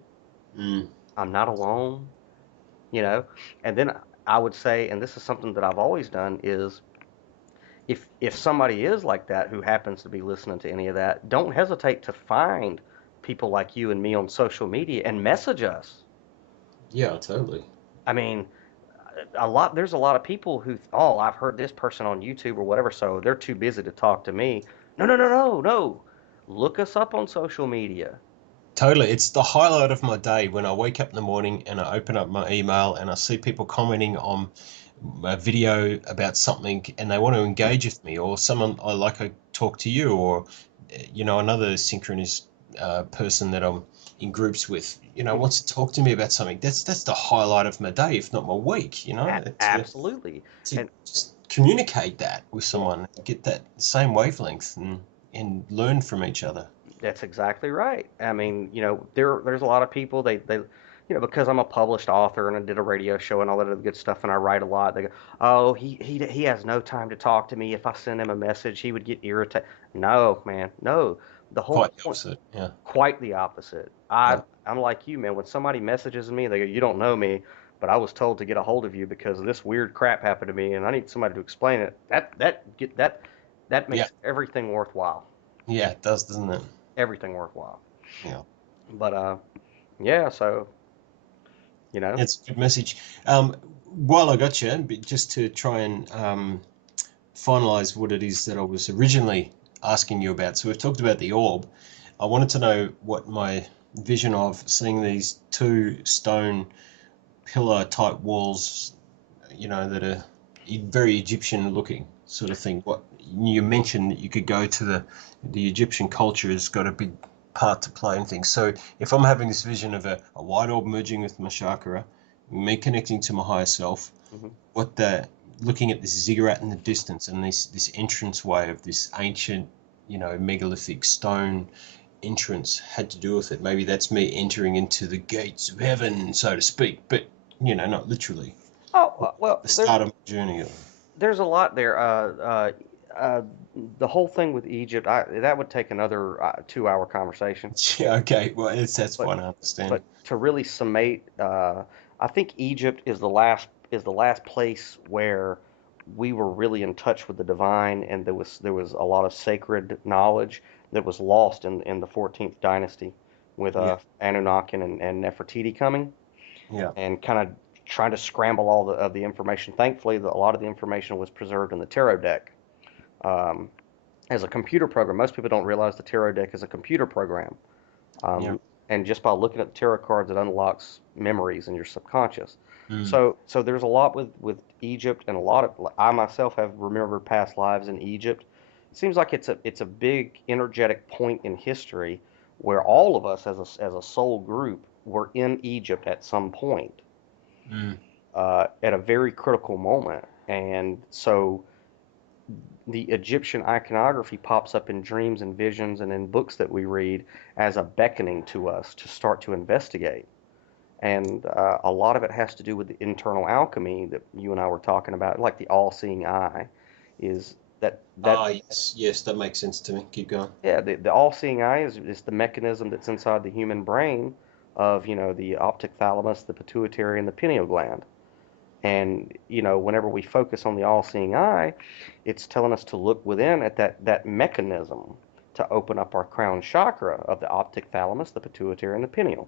mm. I'm not alone." You know, and then I would say, and this is something that I've always done, is if somebody is like that who happens to be listening to any of that, don't hesitate to find people like you and me on social media and message us. Yeah, totally. I mean, there's a lot of people who, I've heard this person on YouTube or whatever, so they're too busy to talk to me. No, no, no, no, no. Look us up on social media. Totally. It's the highlight of my day when I wake up in the morning and I open up my email and I see people commenting on a video about something and they want to engage with me, or someone I like to talk to you, or another synchronous person that I'm in groups with, Mhm. wants to talk to me about something. That's the highlight of my day, if not my week. Absolutely. To And just communicate that with someone, get that same wavelength, and learn from each other. that's exactly right. I mean, there's a lot of people because I'm a published author and I did a radio show and all that other good stuff and I write a lot. They go, "Oh, he has no time to talk to me. If I send him a message, he would get irritated." No, man, no. The whole Quite the point, opposite. Yeah. quite the opposite. Yeah. I'm like you, man. When somebody messages me, they go, "You don't know me, but I was told to get a hold of you because this weird crap happened to me and I need somebody to explain it." That Yeah. makes everything worthwhile. Yeah. It does, doesn't it? Everything worthwhile. Yeah. But yeah, so you know, It's a good message. While I got you, but just to try and finalize what it is that I was originally asking you about. So we've talked about the orb. I wanted to know what my vision of seeing these two stone pillar type walls, that are very Egyptian looking sort of thing. What you mentioned that you could go to the Egyptian culture has got a big part to play in things. So if I'm having this vision of a white orb merging with my chakra, me connecting to my higher self, hmm what the looking at this ziggurat in the distance and this entrance way of this ancient, megalithic stone entrance had to do with it. Maybe that's me entering into the gates of heaven, so to speak, but not literally. oh well, The start of my journey. there's a lot there. Uh, the whole thing with Egypt, that would take another 2 hour conversation. Yeah, okay. Well, that's But fine. I understand. but to really summate, I think Egypt is the last place where we were really in touch with the divine, and there was a lot of sacred knowledge that was lost in the 14th dynasty with Yeah, Anunnaki and Nefertiti coming yeah, and kind of trying to scramble all of the information. Thankfully, a lot of the information was preserved in the tarot deck um, as a computer program. Most people don't realize the tarot deck is a computer program. yeah. Um, and just by looking at the tarot cards, it unlocks memories in your subconscious. Mm, So there's a lot with Egypt, and a lot of I myself have remembered past lives in Egypt. It seems like it's a big energetic point in history where all of us as a soul group were in Egypt at some point, mm. at a very critical moment. And so the Egyptian iconography pops up in dreams and visions and in books that we read as a beckoning to us to start to investigate. And a lot of it has to do with the internal alchemy that you and I were talking about, like the all-seeing eye, is that Ah, yes, yes, that makes sense to me. Keep going. yeah, the all-seeing eye is the mechanism that's inside the human brain of the optic thalamus, the pituitary, and the pineal gland. And whenever we focus on the all-seeing eye, it's telling us to look within at that mechanism to open up our crown chakra of the optic thalamus, the pituitary, and the pineal.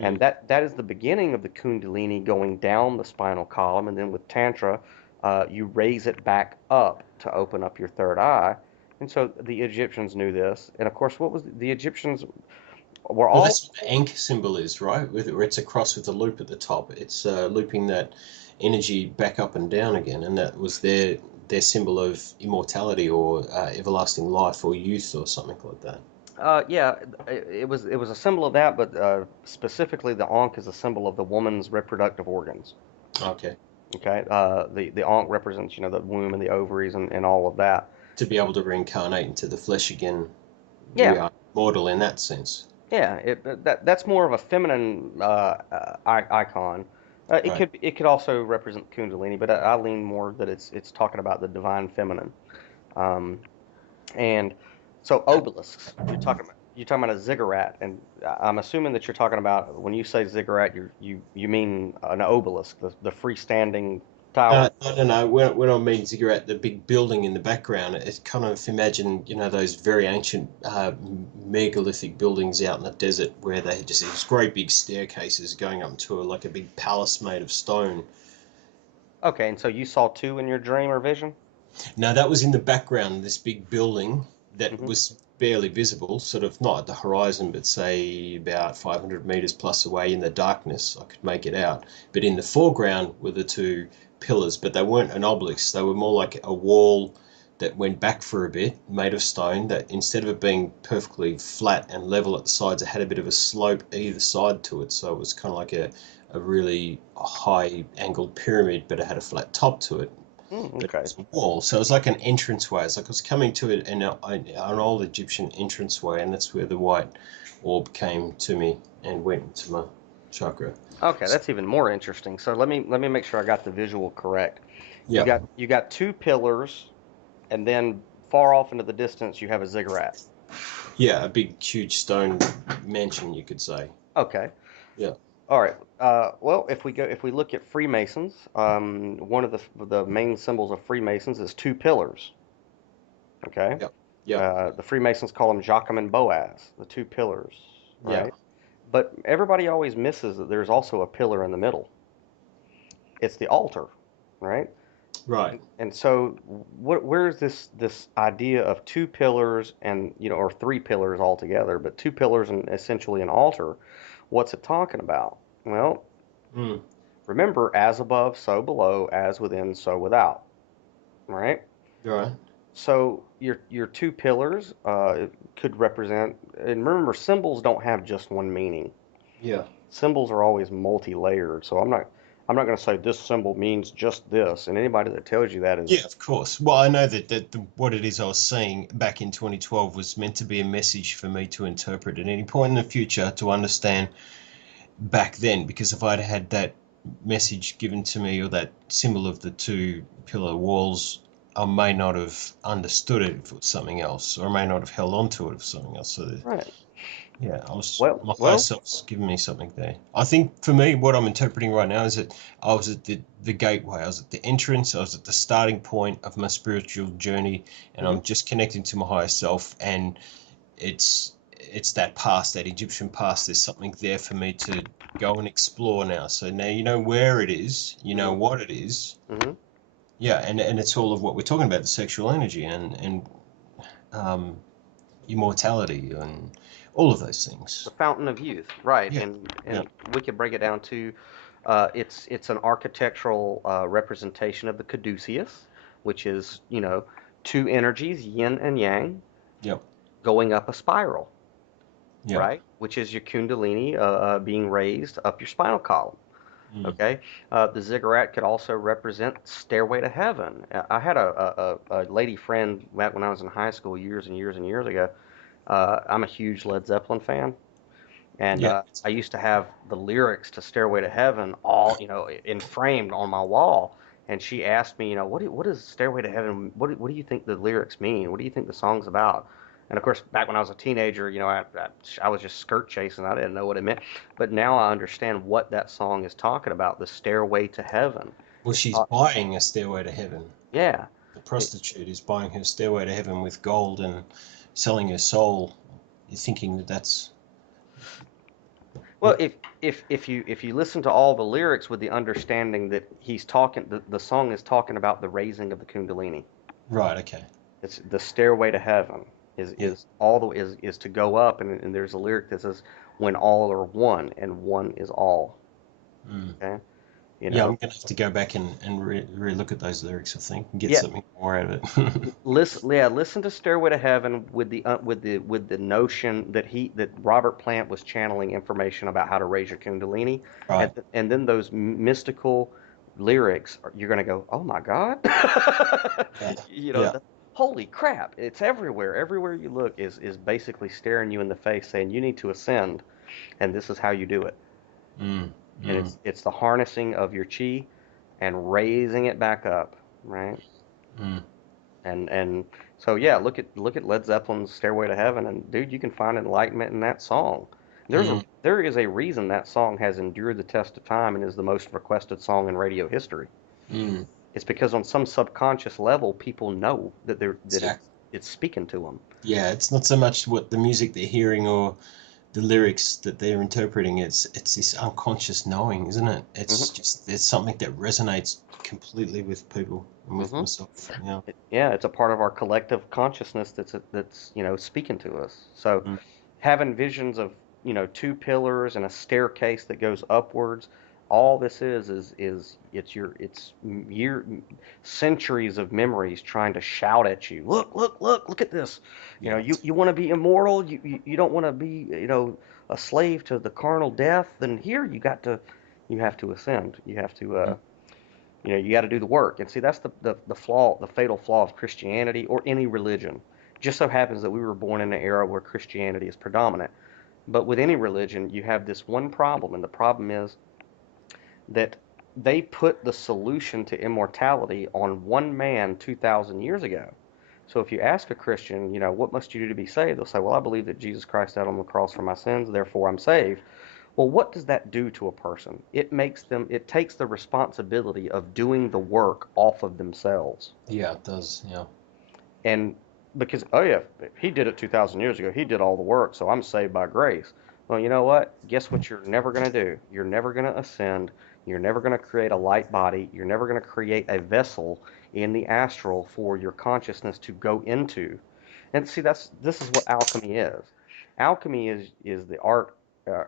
And Mm. that is the beginning of the Kundalini going down the spinal column, and then with Tantra, you raise it back up to open up your third eye. And so the Egyptians knew this, and of course, what was the Egyptians were Well, all that's what the Ankh symbol is, right? Where it's a cross with a loop at the top. It's looping that energy back up and down again, and that was their symbol of immortality or everlasting life or youth or something like that. yeah, it was a symbol of that, but specifically the Ankh is a symbol of the woman's reproductive organs. Okay. Okay, the Ankh represents the womb and the ovaries and all of that. To be able to reincarnate into the flesh again, we Yeah, are mortal in that sense. yeah, that's more of a feminine icon. It Right. could also represent Kundalini, but I lean more that it's talking about the divine feminine. Um, and so obelisks, you're talking about a ziggurat, and I'm assuming that you're talking about when you say ziggurat, you mean an obelisk, the freestanding tower. No, no, no. When I mean ziggurat, the big building in the background, it's kind of imagine, those very ancient megalithic buildings out in the desert where they had just these great big staircases going up to like a big palace made of stone. Okay, and so you saw two in your dream or vision? Now that was in the background, this big building that hmm was barely visible, sort of not at the horizon, but say about 500 meters plus away in the darkness. I could make it out. But in the foreground were the two pillars, but they weren't an obelisk. They were more like a wall that went back for a bit, made of stone, that instead of it being perfectly flat and level at the sides, it had a bit of a slope either side to it. So it was kind of like a really high angled pyramid, but it had a flat top to it. But it Okay. was a wall. So it was like an entranceway. It's like I was coming to it in an old Egyptian entranceway, and that's where the white orb came to me and went into my chakra. Okay, that's even more interesting. So let me make sure I got the visual correct. Yeah. You got two pillars, and then far off into the distance you have a ziggurat. Yeah, a big, huge stone mansion, you could say. Okay. Yeah. All right. Well, if we look at Freemasons, one of the main symbols of Freemasons is two pillars. Okay. Yeah. Yeah. The Freemasons call them Jachem and Boaz, the two pillars, Yeah. right? But everybody always misses that there's also a pillar in the middle. It's the altar, right? Right. And so, where's this idea of two pillars and or three pillars altogether, but two pillars and essentially an altar? What's it talking about? Well, Mm. remember, as above, so below, as within, so without, right? Right. So your two pillars could represent, and remember, symbols don't have just one meaning. Yeah. Symbols are always multi-layered. So I'm not going to say this symbol means just this, and anybody that tells you that is Yeah, of course. Well, I know that what it is I was seeing back in 2012 was meant to be a message for me to interpret at any point in the future to understand back then, because if I'd had that message given to me or that symbol of the two pillar walls, I may not have understood it if it was something else, or I may not have held on to it if it was something else. So right. yeah, I was Well, my higher well, self's giving me something there. I think for me, what I'm interpreting right now is that I was at the gateway, I was at the entrance, I was at the starting point of my spiritual journey, and mhm. I'm just connecting to my higher self, and it's that past, that Egyptian past. There's something there for me to go and explore now. So now you know where it is, you know Mhm. what it is. Mhm. Yeah, and it's all of what we're talking about, the sexual energy and um, immortality and all of those The things. fountain of youth, right? Yeah, yeah, And we could break it down to it's an architectural representation of the caduceus, which is two energies, yin and yang, yep, going up a spiral, yep. right? Which is your kundalini being raised up your spinal column. Mm. Okay, the ziggurat could also represent stairway to heaven. I had a lady friend back when I was in high school years and years and years ago. I'm a huge Led Zeppelin fan, and Yeah. I used to have the lyrics to Stairway to Heaven all, enframed on my wall. And she asked me, what is Stairway to Heaven? What do you think the lyrics mean? What do you think the song's about? And of course, back when I was a teenager, I was just skirt chasing. I didn't know what it meant. But now I understand what that song is talking about, the Stairway to Heaven. Well, It's she's talk, buying a stairway to heaven. yeah. The It, prostitute is buying her stairway to heaven with gold and selling her soul. You're thinking that that's well, if you listen to all the lyrics with the understanding that the song is talking about the raising of the Kundalini. right. Okay. It's the stairway to heaven Yeah. is all the is to go up, and there's a lyric that says when all are one and one is all. Mm. Okay, you Yeah, know. I'm gonna have to go back and re-look at those lyrics, I think, and get Yeah, something more out of it. listen to Stairway to Heaven with the notion that Robert Plant was channeling information about how to raise your Kundalini, Right. and then those mystical lyrics, you're gonna go, oh my God, Yeah. you know, Yeah. the, holy crap, it's everywhere. Everywhere you look is basically staring you in the face, saying you need to ascend, and this is how you do it. Mm. And Mm. it's the harnessing of your chi and raising it back up, right? Mm. And so yeah, look at Led Zeppelin's Stairway to Heaven, and dude, you can find enlightenment in that song. Mm. There is a reason that song has endured the test of time and is the most requested song in radio history. Mm. It's because on some subconscious level, people know that Exactly. it's speaking to them. Yeah, it's not so much what the music they're hearing or the lyrics that they're interpreting. It's this unconscious knowing, isn't it? It's Hmm. just there's something that resonates completely with people and with Hmm. myself. Yeah. Yeah, it's a part of our collective consciousness that's speaking to us. So Mm. having visions of two pillars and a staircase that goes upwards, All this is it's centuries of memories trying to shout at you. Look at this. You know, Yeah. you want to be immortal. You don't want to be, a slave to the carnal death. Then here you have to ascend. You have to Mm. you got to do the work. And see, that's the flaw, the fatal flaw of Christianity or any religion. Just so happens that we were born in an era where Christianity is predominant. But with any religion, you have this one problem, and the problem is that they put the solution to immortality on one man 2,000 years ago. So if you ask a Christian, what must you do to be saved? They'll say, well, I believe that Jesus Christ died on the cross for my sins, therefore I'm saved. Well, what does that do to a person? It takes the responsibility of doing the work off of themselves. Yeah, it does. Yeah. And because, oh yeah, he did it 2,000 years ago. He did all the work, so I'm saved by grace. Well, you know what? Guess what you're never going to do? You're never going to ascend. You're never going to create a light body. You're never going to create a vessel in the astral for your consciousness to go into. And see, this is what alchemy is. Alchemy is the art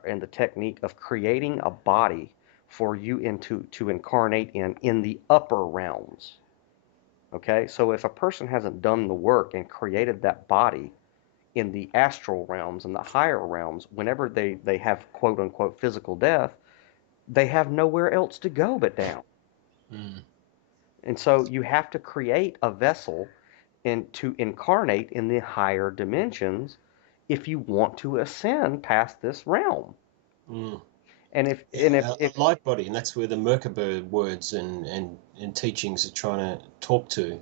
and the technique of creating a body for you to incarnate in the upper realms. Okay, so if a person hasn't done the work and created that body in the astral realms and the higher realms, whenever they have quote unquote physical death, they have nowhere else to go but down. Mm. And so you have to create a vessel and to incarnate in the higher dimensions if you want to ascend past this realm. Mm. And if and Yeah, if a light body, and that's where the Merkaba words and teachings are trying to talk to.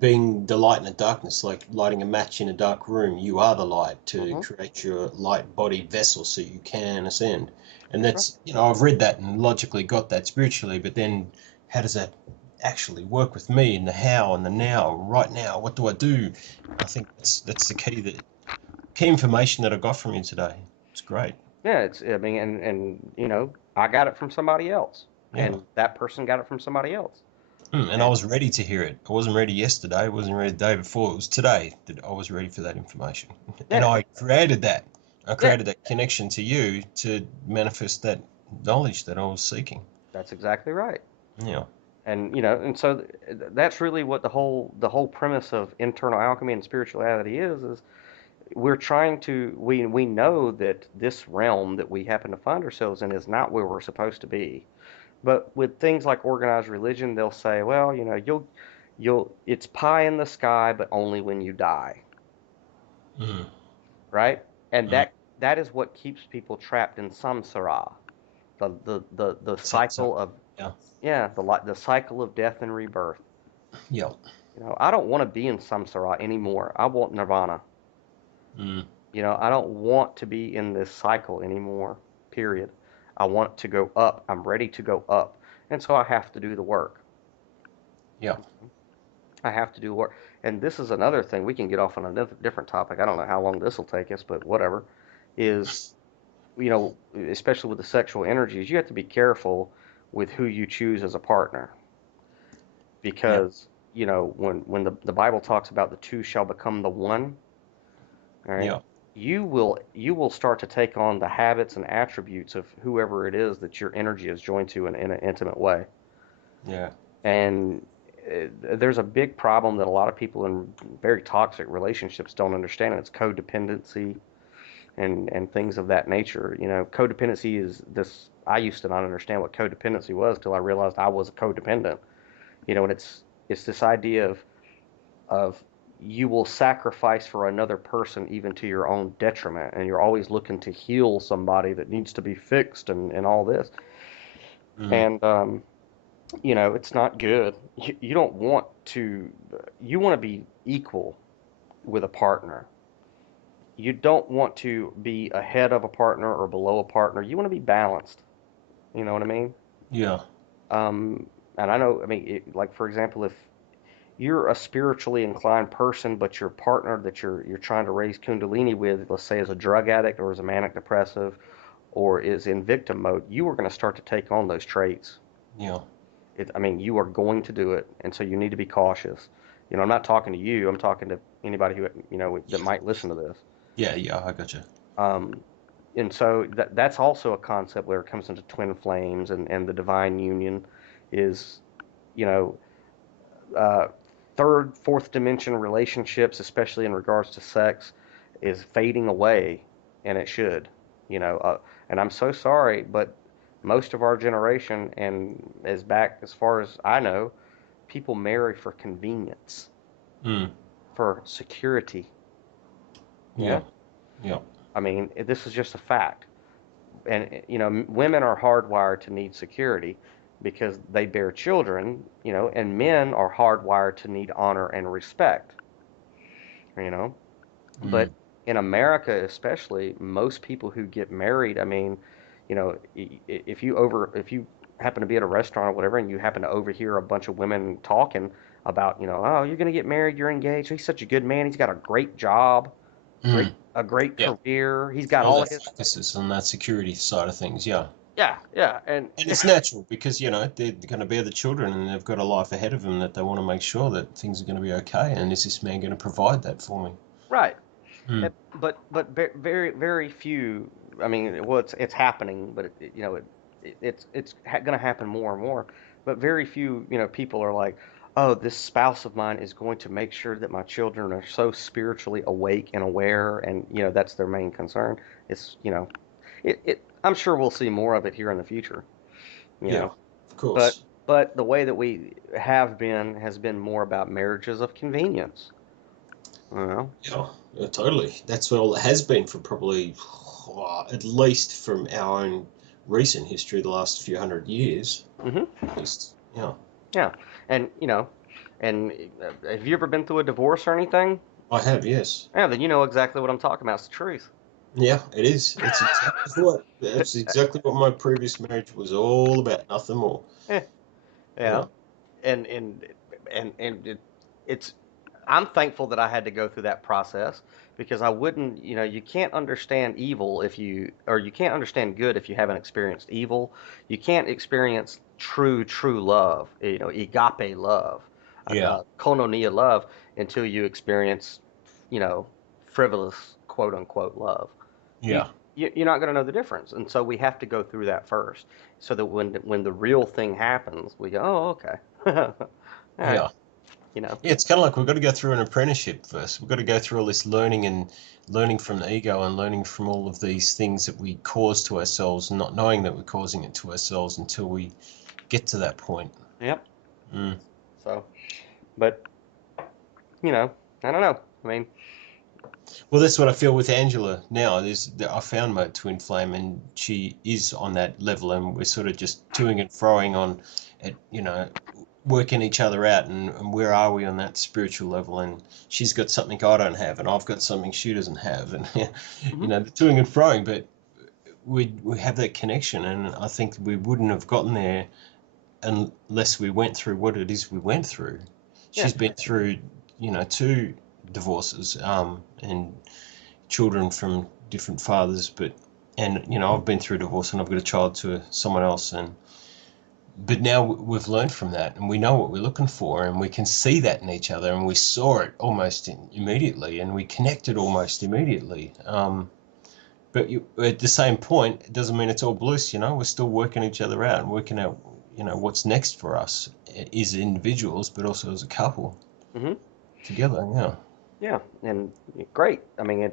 Being the light in the darkness, like lighting a match in a dark room, you are the light to Mhm, create your light body vessel so you can ascend. And that's right. that's, I've read that and logically got that spiritually, but then how does that actually work with me and the how and the now, right now? What do I do? I think that's the key information that I got from you today. It's great. Yeah, I mean, and I got it from somebody else, Yeah. and that person got it from somebody else. And I And was ready to hear it. I wasn't ready yesterday. I wasn't ready the day before. It was today that I was ready for that information. And yeah, I created that. I yeah, created that connection to you to manifest that knowledge that I was seeking. that's exactly right. Yeah. And and so that's really what the whole premise of internal alchemy and spirituality is we're trying to we know that this realm that we happen to find ourselves in is not where we're supposed to be. But with things like organized religion, they'll say, well, you'll it's pie in the sky, but only when you die, Mm, right? And mm. that is what keeps people trapped in samsara, the So, cycle of yeah. yeah, the cycle of death and rebirth. Yeah. I don't want to be in samsara anymore. I want nirvana. Mm, I don't want to be in this cycle anymore, period. I want to go up. I'm ready to go up. And so I have to do the work. yeah. I have to do work. And this is another thing. We can get off on a different topic. I don't know how long this will take us, but whatever. Is, especially with the sexual energies, you have to be careful with who you choose as a partner. Yeah. Because, when the Bible talks about the two shall become the one, all right, Yeah. you will start to take on the habits and attributes of whoever it is that your energy is joined to in an intimate way. Yeah. And there's a big problem that a lot of people in very toxic relationships don't understand, and it's codependency and things of that nature. Codependency is this. I used to not understand what codependency was till I realized I was a codependent. And it's this idea of you will sacrifice for another person even to your own detriment, and you're always looking to heal somebody that needs to be fixed and all this. Mm, And it's not good. You don't want to, you want to be equal with a partner. You don't want to be ahead of a partner or below a partner. You want to be balanced. You know what I mean? yeah. Um, and I know, I mean, like for example, if you're a spiritually inclined person, but your partner that you're trying to raise Kundalini with, let's say, is a drug addict or is a manic depressive or is in victim mode, you are going to start to take on those traits. Yeah. I mean, you are going to do it, and so you need to be cautious. I'm not talking to you. I'm talking to anybody who that might listen to this. Yeah. Yeah. I got you. Um, and so that's also a concept where it comes into twin flames and the divine union is, you know, uh, third, fourth dimension relationships, especially in regards to sex, is fading away, and it should, you know. And I'm so sorry, but most of our generation, and as back as far as I know, people marry for convenience, Mm. for security. Yeah. Yeah, Yeah. I mean, this is just a fact. And you know, women are hardwired to need security because they bear children, you know, and men are hardwired to need honor and respect, you know. But Mm. in America, especially, most people who get married, I mean, you know, if you happen to be at a restaurant or whatever, and you happen to overhear a bunch of women talking about, you know, oh, you're gonna get married, you're engaged. He's such a good man. He's got a great job, Mm. a great Yeah. career. He's got All all that of his, focuses on that security side of things. Yeah. yeah, yeah, and And it's natural because, you know, they're going to bear the children and they've got a life ahead of them that they want to make sure that things are going to be okay. And is this man going to provide that for me? right. Mm. But very very few. I mean, well, it's happening, but you know, it's going to happen more and more. But very few, you know, people are like, oh, this spouse of mine is going to make sure that my children are so spiritually awake and aware, and you know, that's their main concern. It's, you know, I'm sure we'll see more of it here in the future. You Yeah, know, of but course. but the way that we have been has been more about marriages of convenience. You know. Yeah, totally. That's what all it has been for probably, at least from our own recent history, the last few hundred years, Hmm. at least. Yeah. Yeah, and you know, and have you ever been through a divorce or anything? I have, yes. Yeah, then you know exactly what I'm talking about. It's the truth. Yeah, it is. That's exactly what my previous marriage was all about, nothing more. Yeah, yeah, Yeah. and it's. I'm thankful that I had to go through that process because I wouldn't, you know, you can't understand evil if you, or you can't understand good if you haven't experienced evil. You can't experience true love, you know, agape love, Yeah. koinonia love until you experience, you know, frivolous quote unquote love. You, Yeah. you're not going to know the difference, and so we have to go through that first, so that when the real thing happens, we go, oh, okay, all right, Yeah. you know. Yeah, it's kind of like we've got to go through an apprenticeship first. We've got to go through all this learning and learning from the ego and learning from all of these things that we cause to ourselves and not knowing that we're causing it to ourselves until we get to that point. Yep. Mm. So, but you know, I don't know. I mean, Well, that's what I feel with Angela now. I found my twin flame, and she is on that level, and we're sort of just toing and froing on it, you know, working each other out, and where are we on that spiritual level? And she's got something I don't have, and I've got something she doesn't have, and mhm. you know, the toing and froing, but we have that connection, and I think we wouldn't have gotten there unless we went through what it is we went through. Yeah. She's been through, you know, two divorces, and children from different fathers, but and you know I've been through divorce and I've got a child to someone else, and but now we've learned from that and we know what we're looking for and we can see that in each other and we saw it almost immediately and we connected almost immediately. But at the same point, it doesn't mean it's all bliss. You know, we're still working each other out and working out, you know, what's next for us as individuals, but also as a couple Mhm. together. Yeah. Yeah. And great. I mean,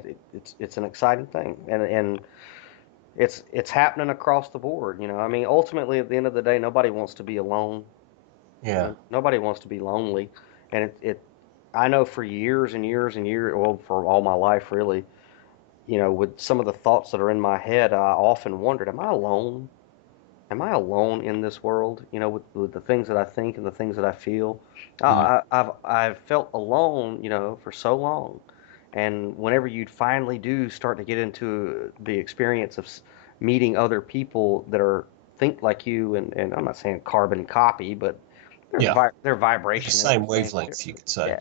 it's an exciting thing, and it's happening across the board. You know, I mean, ultimately, at the end of the day, nobody wants to be alone. You Yeah. know, nobody wants to be lonely, and I know for years and years and years, well, for all my life, really. You know, with some of the thoughts that are in my head, I often wondered, am I alone? Am I alone in this world? You know, with the things that I think and the things that I feel. Mm. I've felt alone, you know, for so long. And whenever you finally do start to get into the experience of meeting other people that are think like you, and I'm not saying carbon copy, but Yeah. their The vibration is same the same too. wavelength, you could say. Yeah.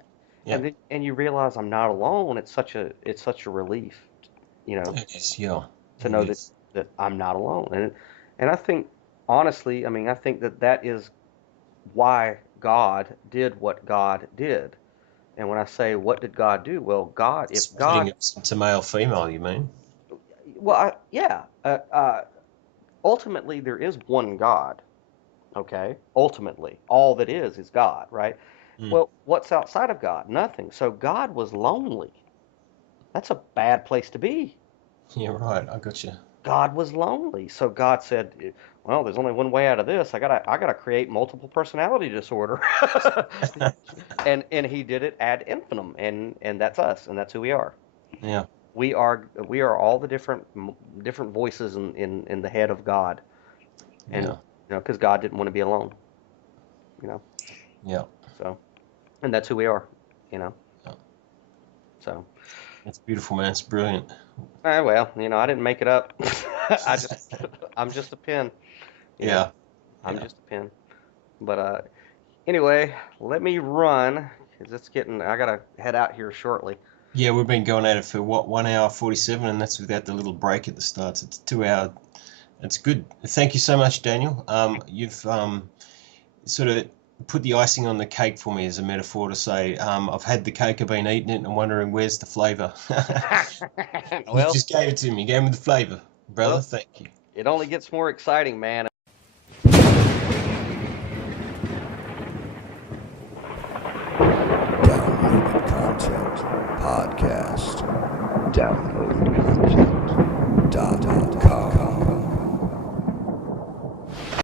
Yeah. And you realize I'm not alone. It's such a relief, you know, It is, yeah, to it know is. that I'm not alone. And I think honestly, I mean, I think that that is why God did what God did. And when I say what did God do? Well, God, if Splitting God, it into male female, you mean? Well, yeah. Ultimately, there is one God. Okay. Ultimately, all that is God, right? Mm. Well, what's outside of God? Nothing. So God was lonely. That's a bad place to be. Yeah, right. I got you. God was lonely. So God said, "Well, there's only one way out of this. I gotta create multiple personality disorder." And he did it ad infinitum, and that's us, and that's who we are. Yeah, We are all the different voices in the head of God, and yeah, because God didn't want to be alone, you know. yeah, So, and that's who we are, you know. yeah. So, That's beautiful, man. It's brilliant. well, I didn't make it up. I just, I'm just a pen, you know. Yeah, I'm yeah. just a pen. But anyway, let me run because it's getting. I gotta head out here shortly. Yeah, we've been going at it for what, 1 hour 47, and that's without the little break at the start. So it's 2 hour. It's good. Thank you so much, Daniel. You've sort of put the icing on the cake for me as a metaphor to say, I've had the cake, I've been eating it, and I'm wondering where's the flavour. You Well, just gave it to me, gave me the flavour, brother. well, Thank you. it only gets more exciting, man. Downloaded content podcast. Download.